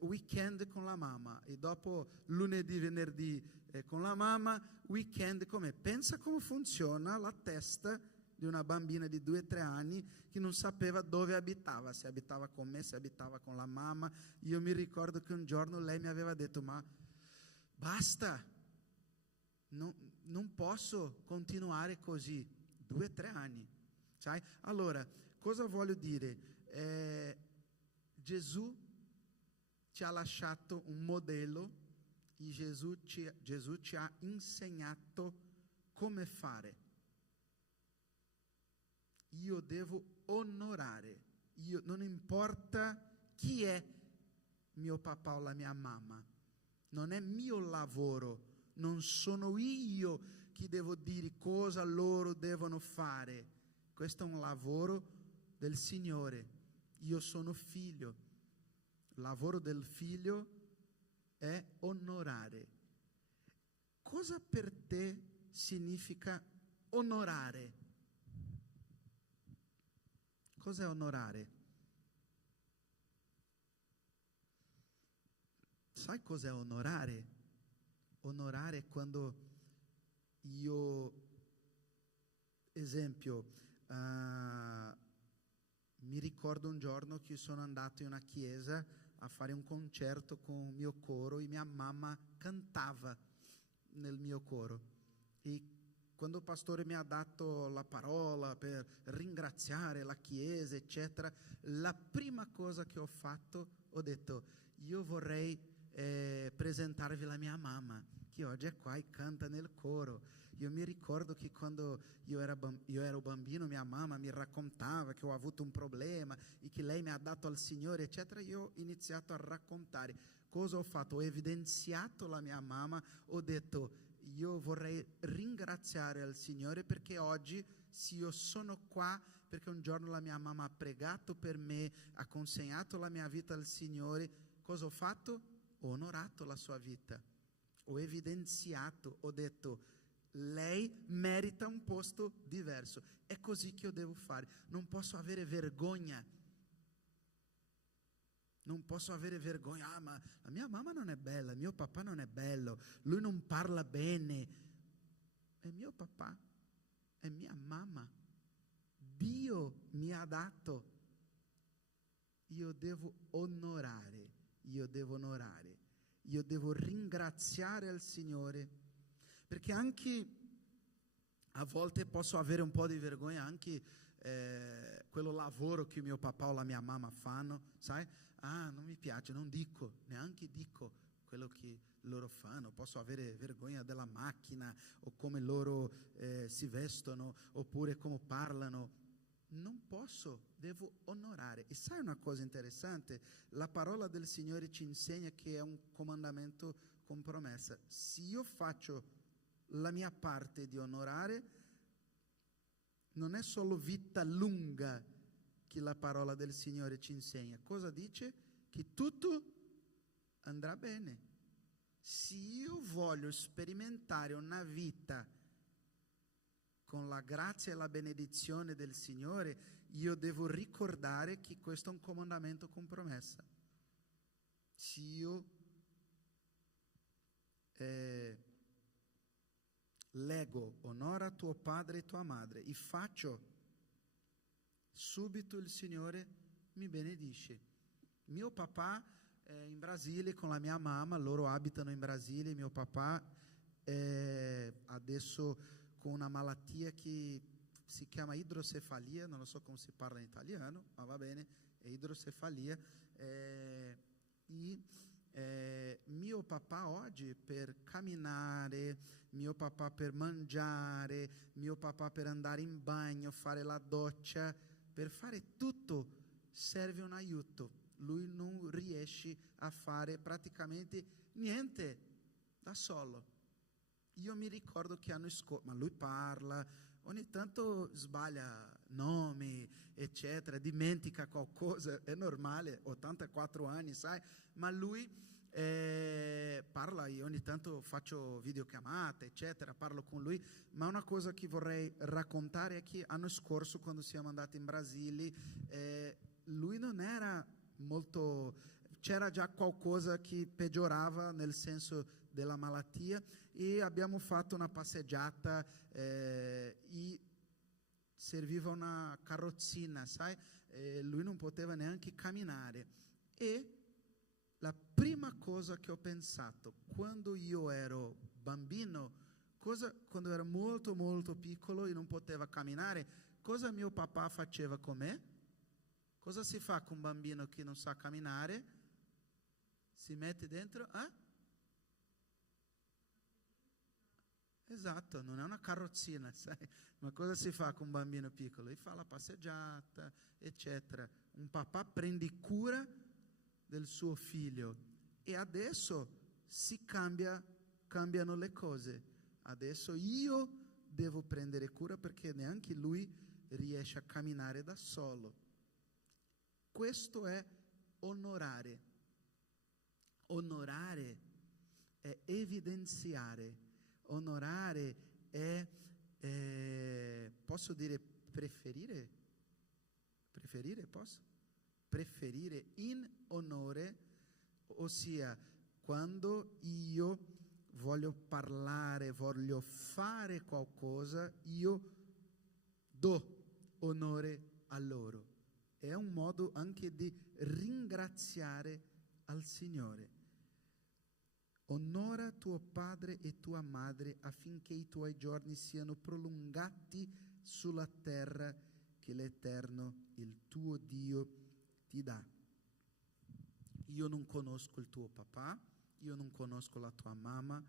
weekend con la mamma e dopo lunedì, venerdì con la mamma, weekend con me. Pensa come funziona la testa di una bambina di 2-3 anni che non sapeva dove abitava, se abitava con me, se abitava con la mamma. Io mi ricordo che un giorno lei mi aveva detto: ma basta, non posso continuare così. 2-3 anni, sai? Allora, cosa voglio dire? Gesù ci ha lasciato un modello e Gesù ci ha insegnato come fare. Io devo onorare, non importa chi è mio papà o la mia mamma, non è mio lavoro, non sono io che devo dire cosa loro devono fare. Questo è un lavoro del Signore. Io sono figlio. Il lavoro del figlio è onorare. Cosa per te significa onorare? Cos'è onorare? Sai cos'è onorare? Onorare è quando io, esempio, mi ricordo un giorno che sono andato in una chiesa a fare un concerto con il mio coro e mia mamma cantava nel mio coro. E quando il pastore mi ha dato la parola per ringraziare la chiesa, eccetera, la prima cosa che ho fatto, ho detto: io vorrei presentarvi la mia mamma, che oggi è qua e canta nel coro. Io mi ricordo che quando io ero bambino, mia mamma mi raccontava che ho avuto un problema e che lei mi ha dato al Signore, eccetera. Io ho iniziato a raccontare. Cosa ho fatto? Ho evidenziato la mia mamma, ho detto: io vorrei ringraziare al Signore perché oggi, se io sono qua, perché un giorno la mia mamma ha pregato per me, ha consegnato la mia vita al Signore. Cosa ho fatto? Ho onorato la sua vita, ho evidenziato, ho detto: lei merita un posto diverso. È così che io devo fare. Non posso avere vergogna. Non posso avere vergogna. Ma la mia mamma non è bella, mio papà non è bello, lui non parla bene. È mio papà, è mia mamma. Dio mi ha dato. Io devo onorare, io devo ringraziare il Signore. Perché anche a volte posso avere un po' di vergogna, anche quello lavoro che mio papà o la mia mamma fanno, sai? Non mi piace, neanche dico quello che loro fanno. Posso avere vergogna della macchina o come loro si vestono oppure come parlano. Non posso, devo onorare. E sai una cosa interessante? La parola del Signore ci insegna che è un comandamento con promessa. Se io faccio la mia parte di onorare, non è solo vita lunga che la parola del Signore ci insegna. Cosa dice? Che tutto andrà bene. Se io voglio sperimentare una vita con la grazia e la benedizione del Signore, io devo ricordare che questo è un comandamento con promessa. Se io leggo onora tuo padre e tua madre e faccio, subito il Signore mi benedisce. Mio papà è in Brasile con la mia mamma, loro abitano in Brasile. Mio papà è adesso con una malattia che si chiama idrocefalia, non so come si parla in italiano, ma va bene, è idrocefalia. Mio papà oggi per camminare, mio papà per mangiare, mio papà per andare in bagno, fare la doccia, per fare tutto serve un aiuto. Lui non riesce a fare praticamente niente da solo. Io mi ricordo che l'anno scorso, ma lui parla, ogni tanto sbaglia nomi, eccetera, dimentica qualcosa, è normale, 84 anni, sai, ma lui parla, io ogni tanto faccio videochiamate, eccetera, parlo con lui. Ma una cosa che vorrei raccontare è che l'anno scorso, quando siamo andati in Brasile, lui non era molto, c'era già qualcosa che peggiorava nel senso della malattia e abbiamo fatto una passeggiata e serviva una carrozzina, sai? Lui non poteva neanche camminare. E la prima cosa che ho pensato quando io ero bambino, quando ero molto molto piccolo e non poteva camminare, cosa mio papà faceva con me? Cosa si fa con un bambino che non sa camminare? Si mette dentro? Esatto, non è una carrozzina, sai? Ma cosa si fa con un bambino piccolo? Gli fa la passeggiata, eccetera. Un papà prende cura del suo figlio e adesso cambiano le cose. Adesso io devo prendere cura perché neanche lui riesce a camminare da solo. Questo è onorare. Onorare è evidenziare. Onorare è, posso dire preferire? Preferire, posso? Preferire in onore, ossia quando io voglio parlare, voglio fare qualcosa, io do onore a loro. È un modo anche di ringraziare al Signore. Onora tuo padre e tua madre affinché i tuoi giorni siano prolungati sulla terra che l'Eterno, il tuo Dio, ti dà. Io non conosco il tuo papà, io non conosco la tua mamma,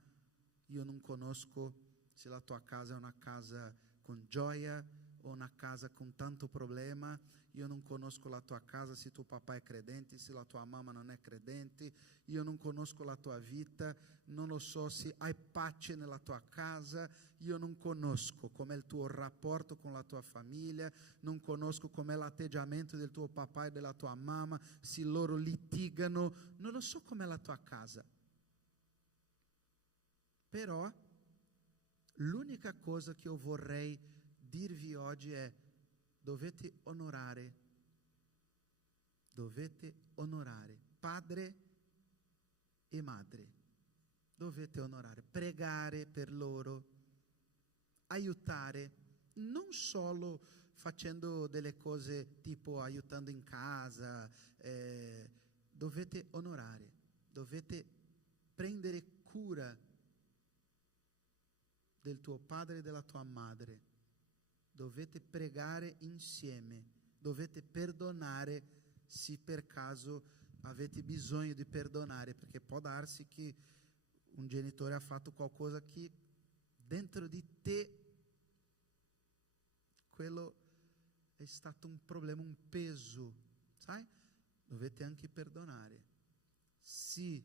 io non conosco se la tua casa è una casa con gioia o una casa con tanto problema. Io non conosco la tua casa se tuo papà è credente, se la tua mamma non è credente. Io non conosco la tua vita, non lo so se hai pace nella tua casa. Io non conosco com'è il tuo rapporto con la tua famiglia, non conosco com'è l'atteggiamento del tuo papà e della tua mamma, se loro litigano, non lo so com'è la tua casa. Però l'unica cosa che io vorrei dirvi oggi è: dovete onorare padre e madre, dovete onorare, pregare per loro, aiutare, non solo facendo delle cose tipo aiutando in casa, dovete onorare, dovete prendere cura del tuo padre e della tua madre. Dovete pregare insieme, dovete perdonare se per caso avete bisogno di perdonare, perché può darsi che un genitore ha fatto qualcosa che dentro di te quello è stato un problema, un peso, sai? Dovete anche perdonare. Se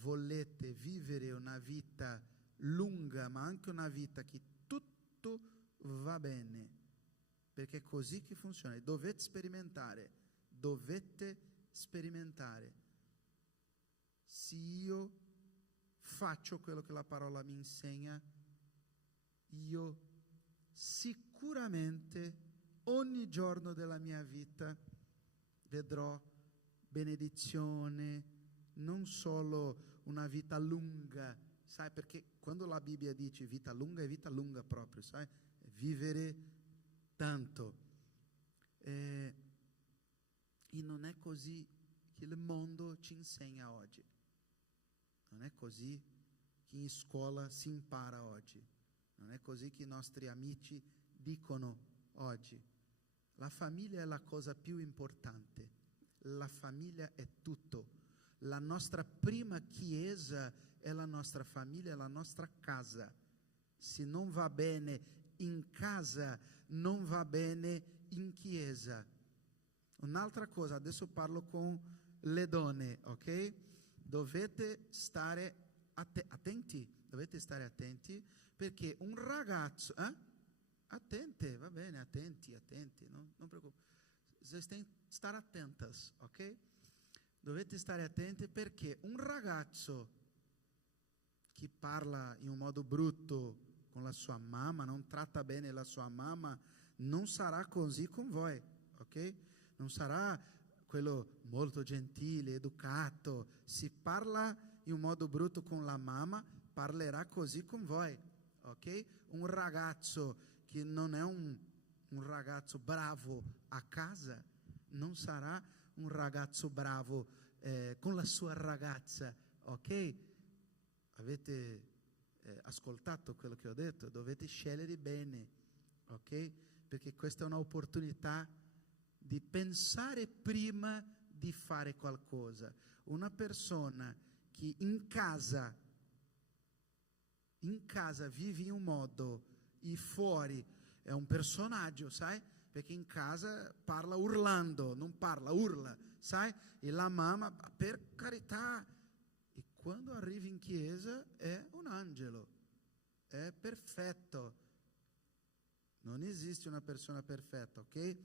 volete vivere una vita lunga, ma anche una vita che tutto va bene, perché è così che funziona. Dovete sperimentare. Se io faccio quello che la parola mi insegna, io sicuramente ogni giorno della mia vita vedrò benedizione, non solo una vita lunga, sai, perché quando la Bibbia dice vita lunga, è vita lunga proprio, sai? Vivere tanto. E non è così che il mondo ci insegna oggi. Non è così che in scuola si impara oggi. Non è così che i nostri amici dicono oggi. La famiglia è la cosa più importante. La famiglia è tutto. La nostra prima chiesa è la nostra famiglia, è la nostra casa. Se non va bene in casa, non va bene in chiesa. Un'altra cosa, adesso parlo con le donne, ok? Dovete stare attenti, perché un ragazzo, attente, va bene, attenti, non preoccupate, vocês têm que stare attentas, ok? Dovete stare attenti perché un ragazzo che parla in un modo brutto con la sua mamma, non tratta bene la sua mamma, non sarà così con voi, ok? Non sarà quello molto gentile, educato, si parla in un modo brutto con la mamma, parlerà così con voi, ok? Un ragazzo che non è un ragazzo bravo a casa non sarà un ragazzo bravo con la sua ragazza, ok? Avete ascoltato quello che ho detto? Dovete scegliere bene, ok? Perché questa è un'opportunità di pensare prima di fare qualcosa. Una persona che in casa vive in un modo e fuori è un personaggio, sai? Perché in casa parla urlando, non parla, urla, sai? E la mamma, per carità, e quando arriva in chiesa è un angelo, è perfetto. Non esiste una persona perfetta, ok?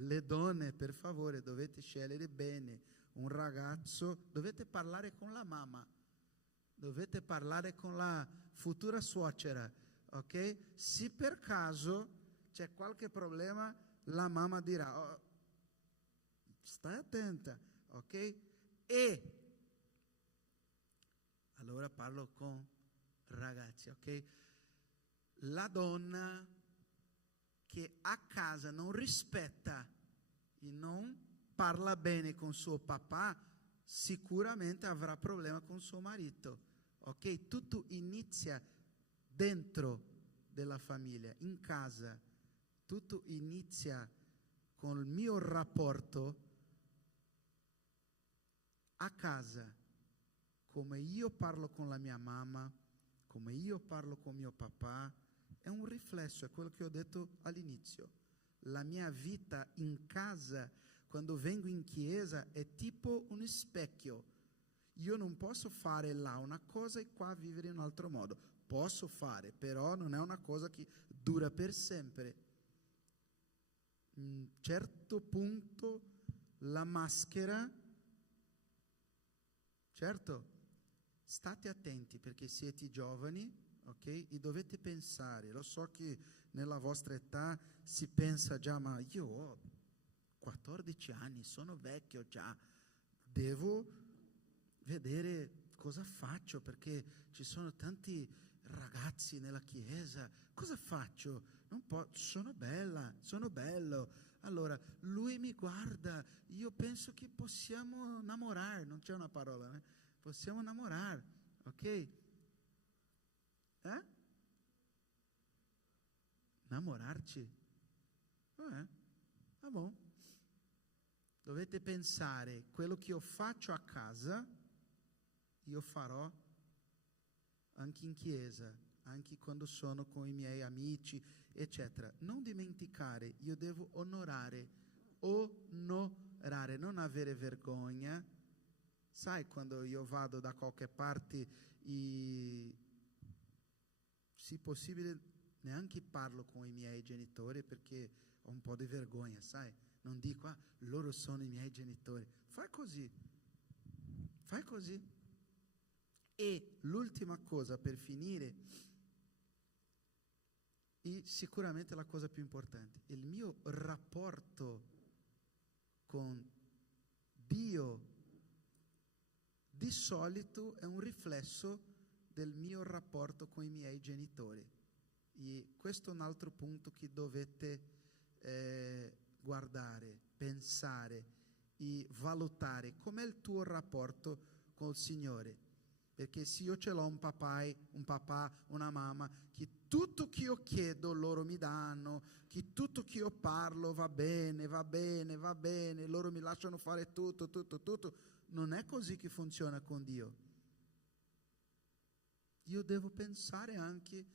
Le donne, per favore, dovete scegliere bene un ragazzo, dovete parlare con la mamma, dovete parlare con la futura suocera, ok? Se per caso c'è qualche problema, la mamma dirà, oh, stai attenta, ok? E allora parlo con ragazzi, ok? La donna che a casa non rispetta e non parla bene con suo papà, sicuramente avrà problema con suo marito, ok? Tutto inizia dentro della famiglia, in casa, tutto inizia con il mio rapporto a casa, come io parlo con la mia mamma, come io parlo con mio papà, è un riflesso, è quello che ho detto all'inizio. La mia vita in casa, quando vengo in chiesa, è tipo un specchio. Io non posso fare là una cosa e qua vivere in un altro modo. Posso fare, però non è una cosa che dura per sempre. A un certo punto la maschera, certo, state attenti perché siete giovani, ok? E dovete pensare, lo so che nella vostra età si pensa già, ma io ho 14 anni, sono vecchio già, devo vedere cosa faccio perché ci sono tanti ragazzi nella chiesa, cosa faccio? Non sono bella, sono bello, allora lui mi guarda, io penso che possiamo innamorare, non c'è una parola, né? Possiamo innamorare, ok? Innamorarci? Ah, buon. Dovete pensare, quello che io faccio a casa, io farò anche in chiesa, anche quando sono con i miei amici, eccetera. Non dimenticare, io devo onorare, non avere vergogna. Sai, quando io vado da qualche parte e, se possibile, neanche parlo con i miei genitori perché ho un po' di vergogna, sai? Non dico, loro sono i miei genitori. Fai così. E l'ultima cosa per finire, e sicuramente la cosa più importante, il mio rapporto con Dio di solito è un riflesso del mio rapporto con i miei genitori. E questo è un altro punto che dovete guardare, pensare e valutare. Com'è il tuo rapporto col Signore? Perché se io ce l'ho un papà, una mamma, che tutto che io chiedo loro mi danno, che tutto che io parlo va bene, loro mi lasciano fare tutto, non è così che funziona con Dio. Io devo pensare anche,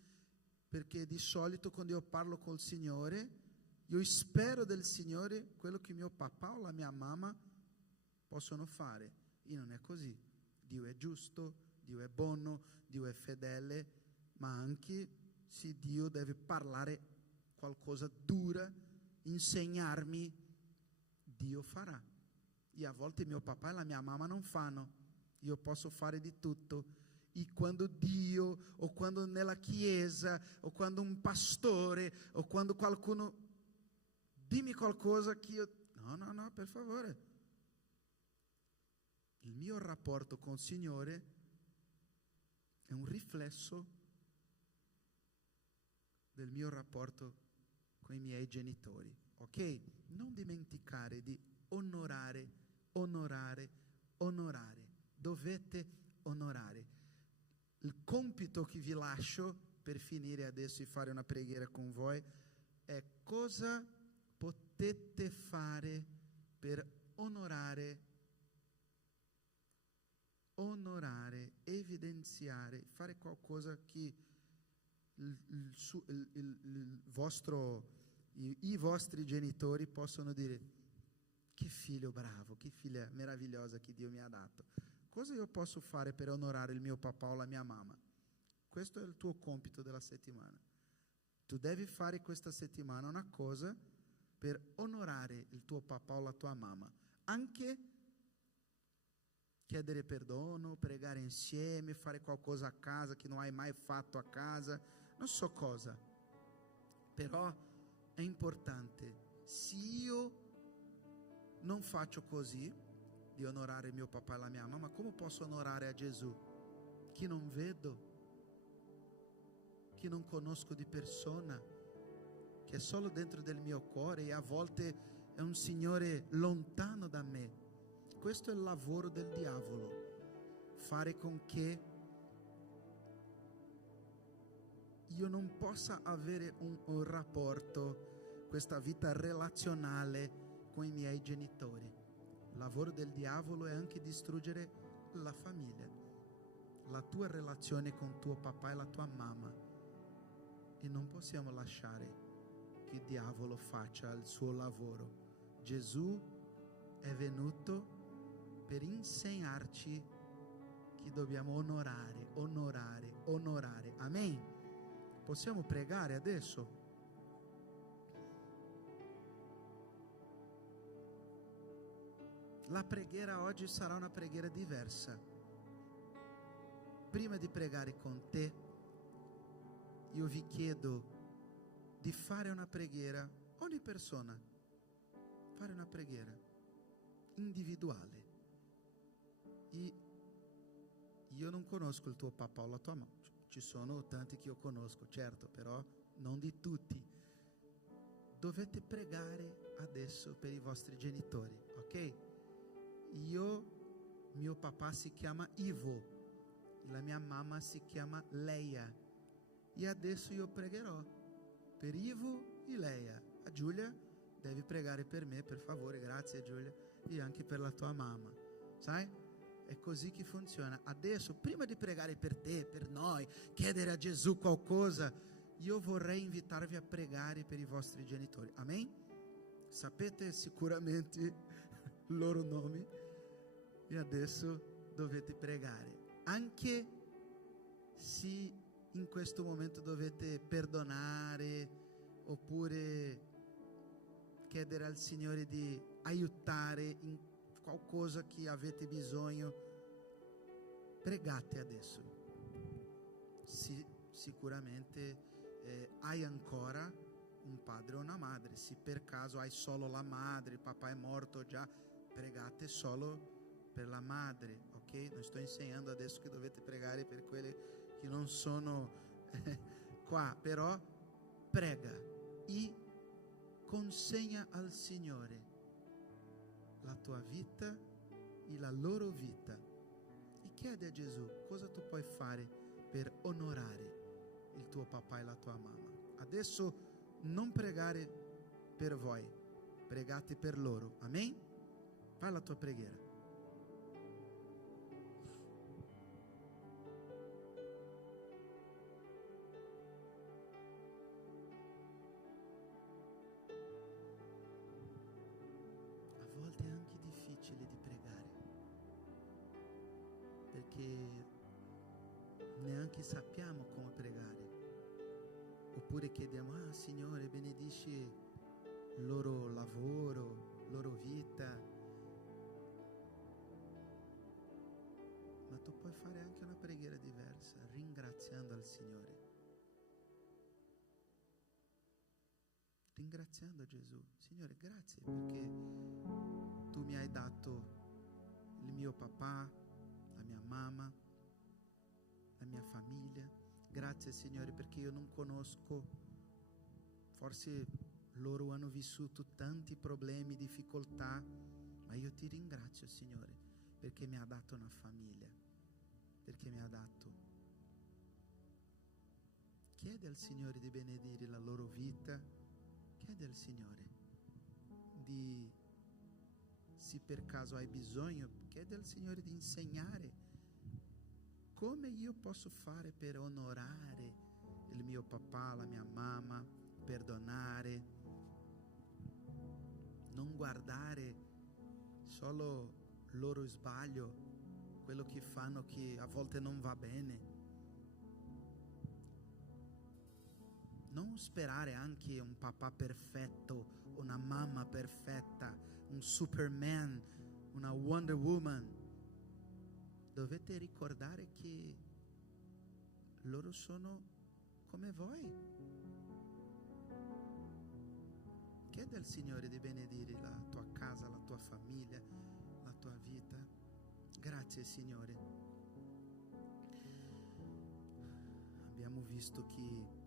perché di solito quando io parlo col Signore, io spero del Signore quello che mio papà o la mia mamma possono fare. E non è così. Dio è giusto, Dio è buono, Dio è fedele, ma anche se Dio deve parlare qualcosa dura, insegnarmi, Dio farà. E a volte mio papà e la mia mamma non fanno, io posso fare di tutto. E quando Dio, o quando nella chiesa, o quando un pastore, o quando qualcuno, dimmi qualcosa che io, no, per favore, il mio rapporto con il Signore è un riflesso del mio rapporto con i miei genitori, ok? Non dimenticare di onorare, onorare, onorare. Dovete onorare. Il compito che vi lascio per finire adesso e fare una preghiera con voi è cosa potete fare per onorare, evidenziare, fare qualcosa che i vostri genitori possono dire: che figlio bravo, che figlia meravigliosa che Dio mi ha dato. Cosa io posso fare per onorare il mio papà o la mia mamma? Questo è il tuo compito della settimana. Tu devi fare questa settimana una cosa per onorare il tuo papà o la tua mamma, anche chiedere perdono, pregare insieme, fare qualcosa a casa che non hai mai fatto a casa, non so cosa, però è importante. Se io non faccio così di onorare mio papà e la mia mamma, come posso onorare a Gesù che non vedo, che non conosco di persona, che è solo dentro del mio cuore e a volte è un Signore lontano da me? Questo è il lavoro del diavolo, fare con che io non possa avere un rapporto, questa vita relazionale con i miei genitori. Il lavoro del diavolo è anche distruggere la famiglia, la tua relazione con tuo papà e la tua mamma, e non possiamo lasciare che il diavolo faccia il suo lavoro. Gesù è venuto per insegnarci che dobbiamo onorare, onorare, onorare. Amen. Possiamo pregare adesso? La preghiera oggi sarà una preghiera diversa. Prima di pregare con te, io vi chiedo di fare una preghiera, ogni persona, fare una preghiera individuale. Io non conosco il tuo papà o la tua mamma, ci sono tanti che io conosco, certo, però non di tutti. Dovete pregare adesso per i vostri genitori, ok? Mio papà si chiama Ivo, la mia mamma si chiama Leia, e adesso io pregherò per Ivo e Leia. A Giulia devi pregare per me, per favore, grazie Giulia, e anche per la tua mamma, sai? È così che funziona. Adesso, prima di pregare per te, per noi, chiedere a Gesù qualcosa, io vorrei invitarvi a pregare per i vostri genitori. Amen? Sapete sicuramente i loro nomi e adesso dovete pregare. Anche se in questo momento dovete perdonare oppure chiedere al Signore di aiutare in qualcosa che avete bisogno, pregate adesso. Sicuramente hai ancora un padre o una madre. Se per caso hai solo la madre, il papà è morto già, pregate solo per la madre, ok? Non sto insegnando adesso che dovete pregare per quelli che non sono qua, però prega e consegna al Signore la tua vita e la loro vita e chiede a Gesù cosa tu puoi fare per onorare il tuo papà e la tua mamma. Adesso non pregare per voi, pregate per loro. Amen? Fai la tua preghiera. A volte è anche difficile di pregare, perché neanche sappiamo come pregare. Oppure chiediamo: Signore, benedici il loro lavoro, loro vita. Ma tu puoi fare anche una preghiera diversa, ringraziando al Signore, ringraziando Gesù. Signore, grazie perché tu mi hai dato il il mio papà, la mia mamma, la mia famiglia. Grazie Signore perché io non conosco, forse loro hanno vissuto tanti problemi, difficoltà, ma io ti ringrazio Signore perché mi ha dato una famiglia, perché mi ha dato. Chiedi al Signore di benedire la loro vita, chiedi al Signore di, se per caso hai bisogno, chiedi al Signore di insegnare come io posso fare per onorare il mio papà, la mia mamma, perdonare, non guardare solo loro sbaglio, quello che fanno che a volte non va bene. Non sperare anche un papà perfetto, una mamma perfetta, un Superman, una Wonder Woman. Dovete ricordare che loro sono come voi. Chiedi al Signore di benedire la tua casa, la tua famiglia, la tua vita. Grazie Signore. Abbiamo visto che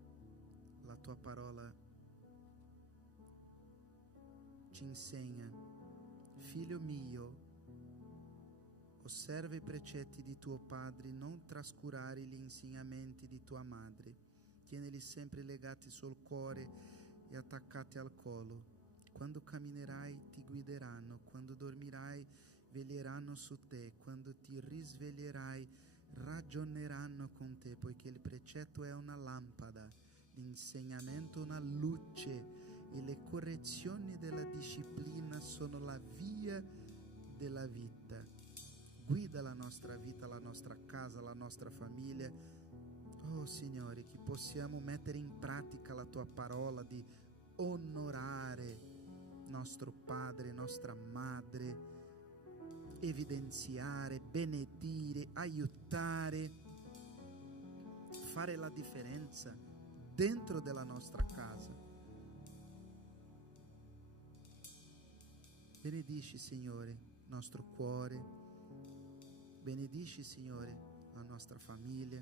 la tua parola ci insegna, figlio mio, osserva i precetti di tuo padre, non trascurare gli insegnamenti di tua madre, tienili sempre legati sul cuore e attaccati al collo. Quando camminerai ti guideranno, quando dormirai veglieranno su te, quando ti risveglierai ragioneranno con te, poiché il precetto è una lampada, l'insegnamento una luce e le correzioni della disciplina sono la via della vita. Guida la nostra vita, la nostra casa, la nostra famiglia. Oh Signore, che possiamo mettere in pratica la tua parola di onorare nostro padre, nostra madre, evidenziare, benedire, aiutare, fare la differenza dentro della nostra casa. Benedici Signore nostro cuore, benedici Signore la nostra famiglia.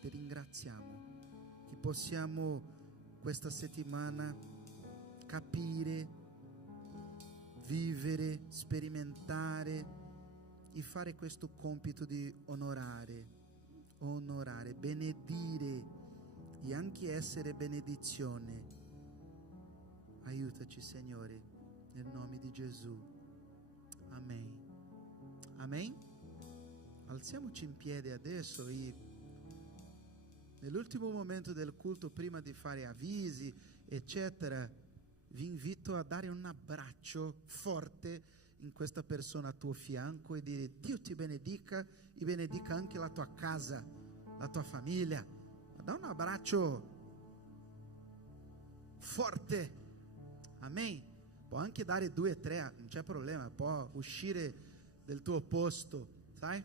Ti ringraziamo che possiamo questa settimana capire, vivere, sperimentare e fare questo compito di onorare, benedire e anche essere benedizione. Aiutaci Signore, nel nome di Gesù. Amen. Amen. Alziamoci in piedi adesso e nell'ultimo momento del culto, prima di fare avvisi eccetera, vi invito a dare un abbraccio forte in questa persona a tuo fianco e dire: Dio ti benedica e benedica anche la tua casa, la tua famiglia. Dà un abbraccio forte. Amen. Può anche dare 2 o 3, non c'è problema, può uscire del tuo posto, sai?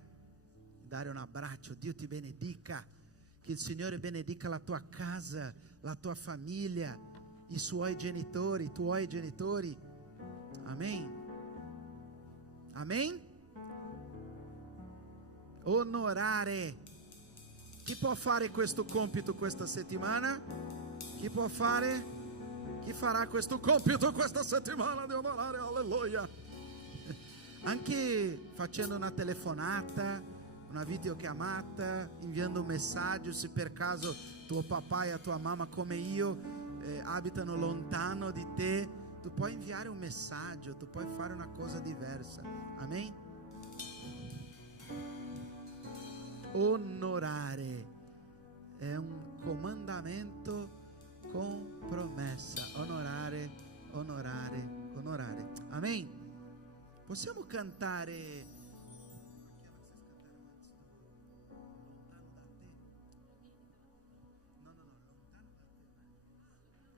Dare un abbraccio. Dio ti benedica, che il Signore benedica la tua casa, la tua famiglia, i tuoi genitori. Amen. Amen. Onorare. Chi può fare questo compito questa settimana? Chi può fare? Chi farà questo compito questa settimana di onorare? Alleluia. Anche facendo una telefonata, una videochiamata, inviando un messaggio, se per caso tuo papà e tua mamma come io abitano lontano di te, tu puoi inviare un messaggio, tu puoi fare una cosa diversa. Amen. Onorare è un comandamento con promessa. Onorare. Amen. Possiamo cantare.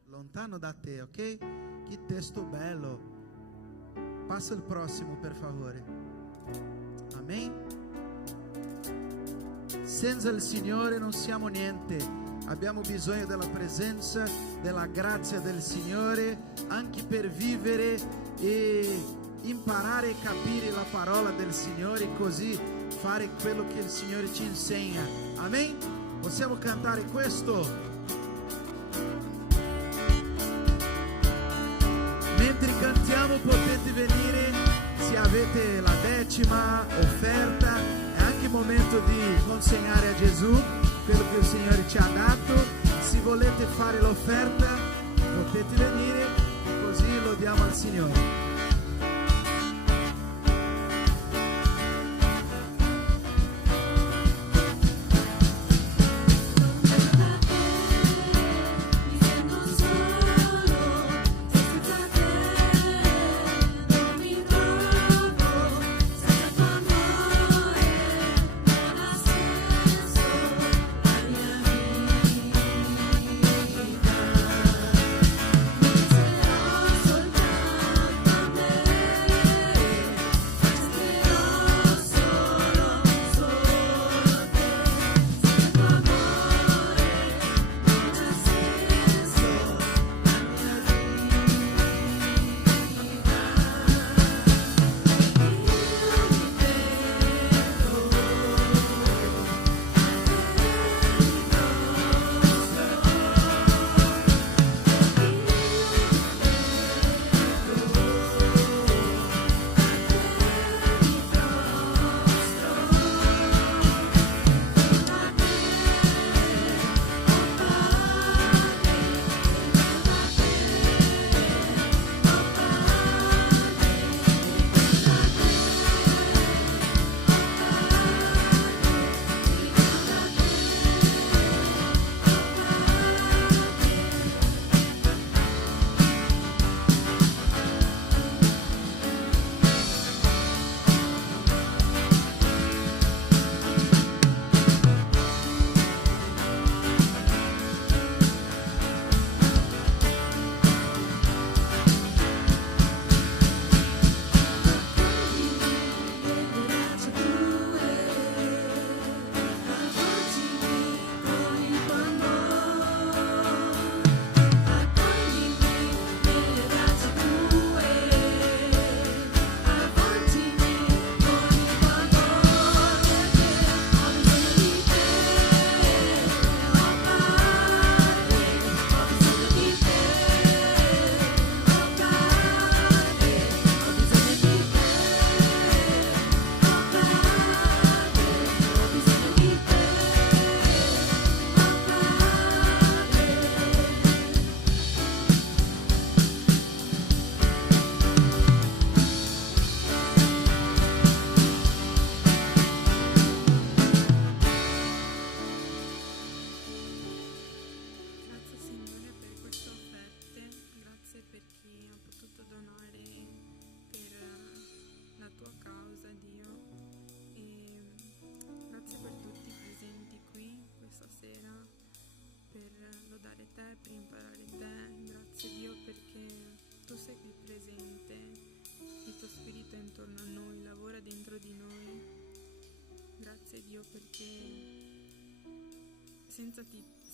Lontano da te, ok? Che testo bello. Passa il prossimo, per favore. Amen. Senza il Signore non siamo niente. Abbiamo bisogno della presenza, della grazia del Signore, anche per vivere e imparare e capire la parola del Signore, così fare quello che il Signore ci insegna. Amen? Possiamo cantare questo? Mentre cantiamo potete venire, se avete la 10ª offerta, è anche il momento di consegnare a Gesù quello che il Signore ci ha dato. Se volete fare l'offerta potete venire, così lo diamo al Signore.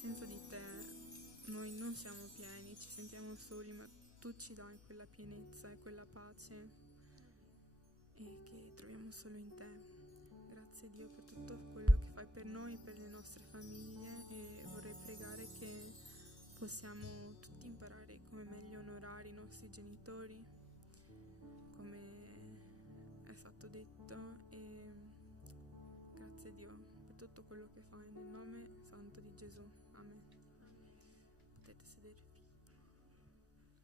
Senza di te noi non siamo pieni, ci sentiamo soli, ma tu ci dai quella pienezza e quella pace e che troviamo solo in te. Grazie Dio per tutto quello che fai per noi, per le nostre famiglie, e vorrei pregare che possiamo tutti imparare come meglio onorare i nostri genitori, come è stato detto, e grazie Dio per tutto quello che fai, nel nome santo di Gesù. Amen. Potete sedervi.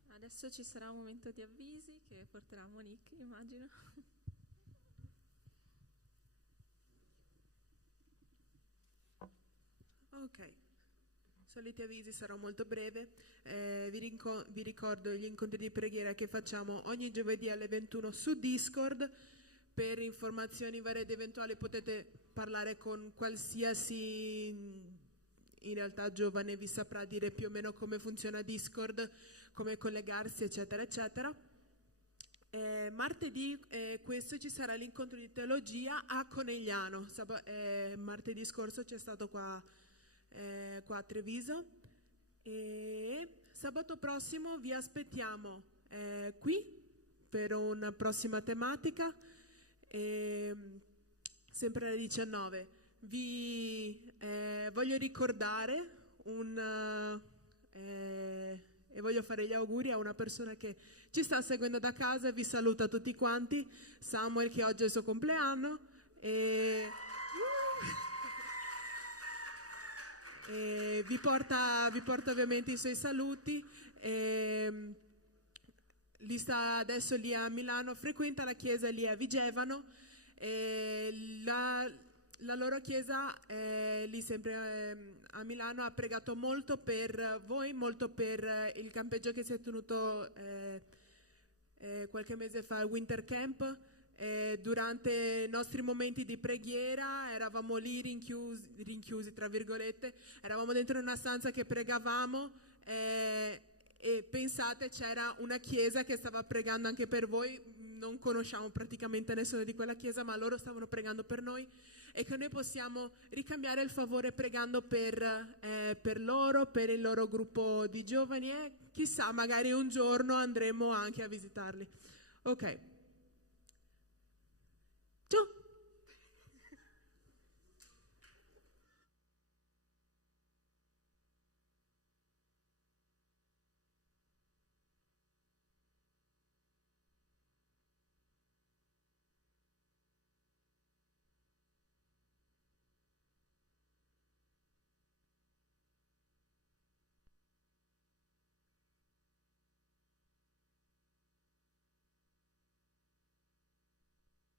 Adesso ci sarà un momento di avvisi che porterà Monique, immagino. Ok, soliti avvisi, sarò molto breve. Vi ricordo gli incontri di preghiera che facciamo ogni giovedì alle 21 su Discord. Per informazioni varie ed eventuali potete parlare con qualsiasi, in realtà, giovane vi saprà dire più o meno come funziona Discord, come collegarsi, eccetera, eccetera. Martedì questo ci sarà l'incontro di teologia a Conegliano. Martedì scorso c'è stato qua a Treviso, e sabato prossimo vi aspettiamo qui per una prossima tematica. E, sempre alle 19 vi voglio ricordare e voglio fare gli auguri a una persona che ci sta seguendo da casa e vi saluta tutti quanti, Samuel, che oggi è il suo compleanno e vi porta ovviamente i suoi saluti. Adesso lì a Milano, frequenta la chiesa lì a Vigevano. La loro chiesa lì sempre a Milano ha pregato molto per voi, molto per il campeggio che si è tenuto qualche mese fa al Winter Camp. Durante i nostri momenti di preghiera eravamo lì rinchiusi tra virgolette, eravamo dentro una stanza che pregavamo e pensate, c'era una chiesa che stava pregando anche per voi. Non conosciamo praticamente nessuno di quella chiesa, ma loro stavano pregando per noi, e che noi possiamo ricambiare il favore pregando per loro, per il loro gruppo di giovani, e chissà, magari un giorno andremo anche a visitarli. Ok.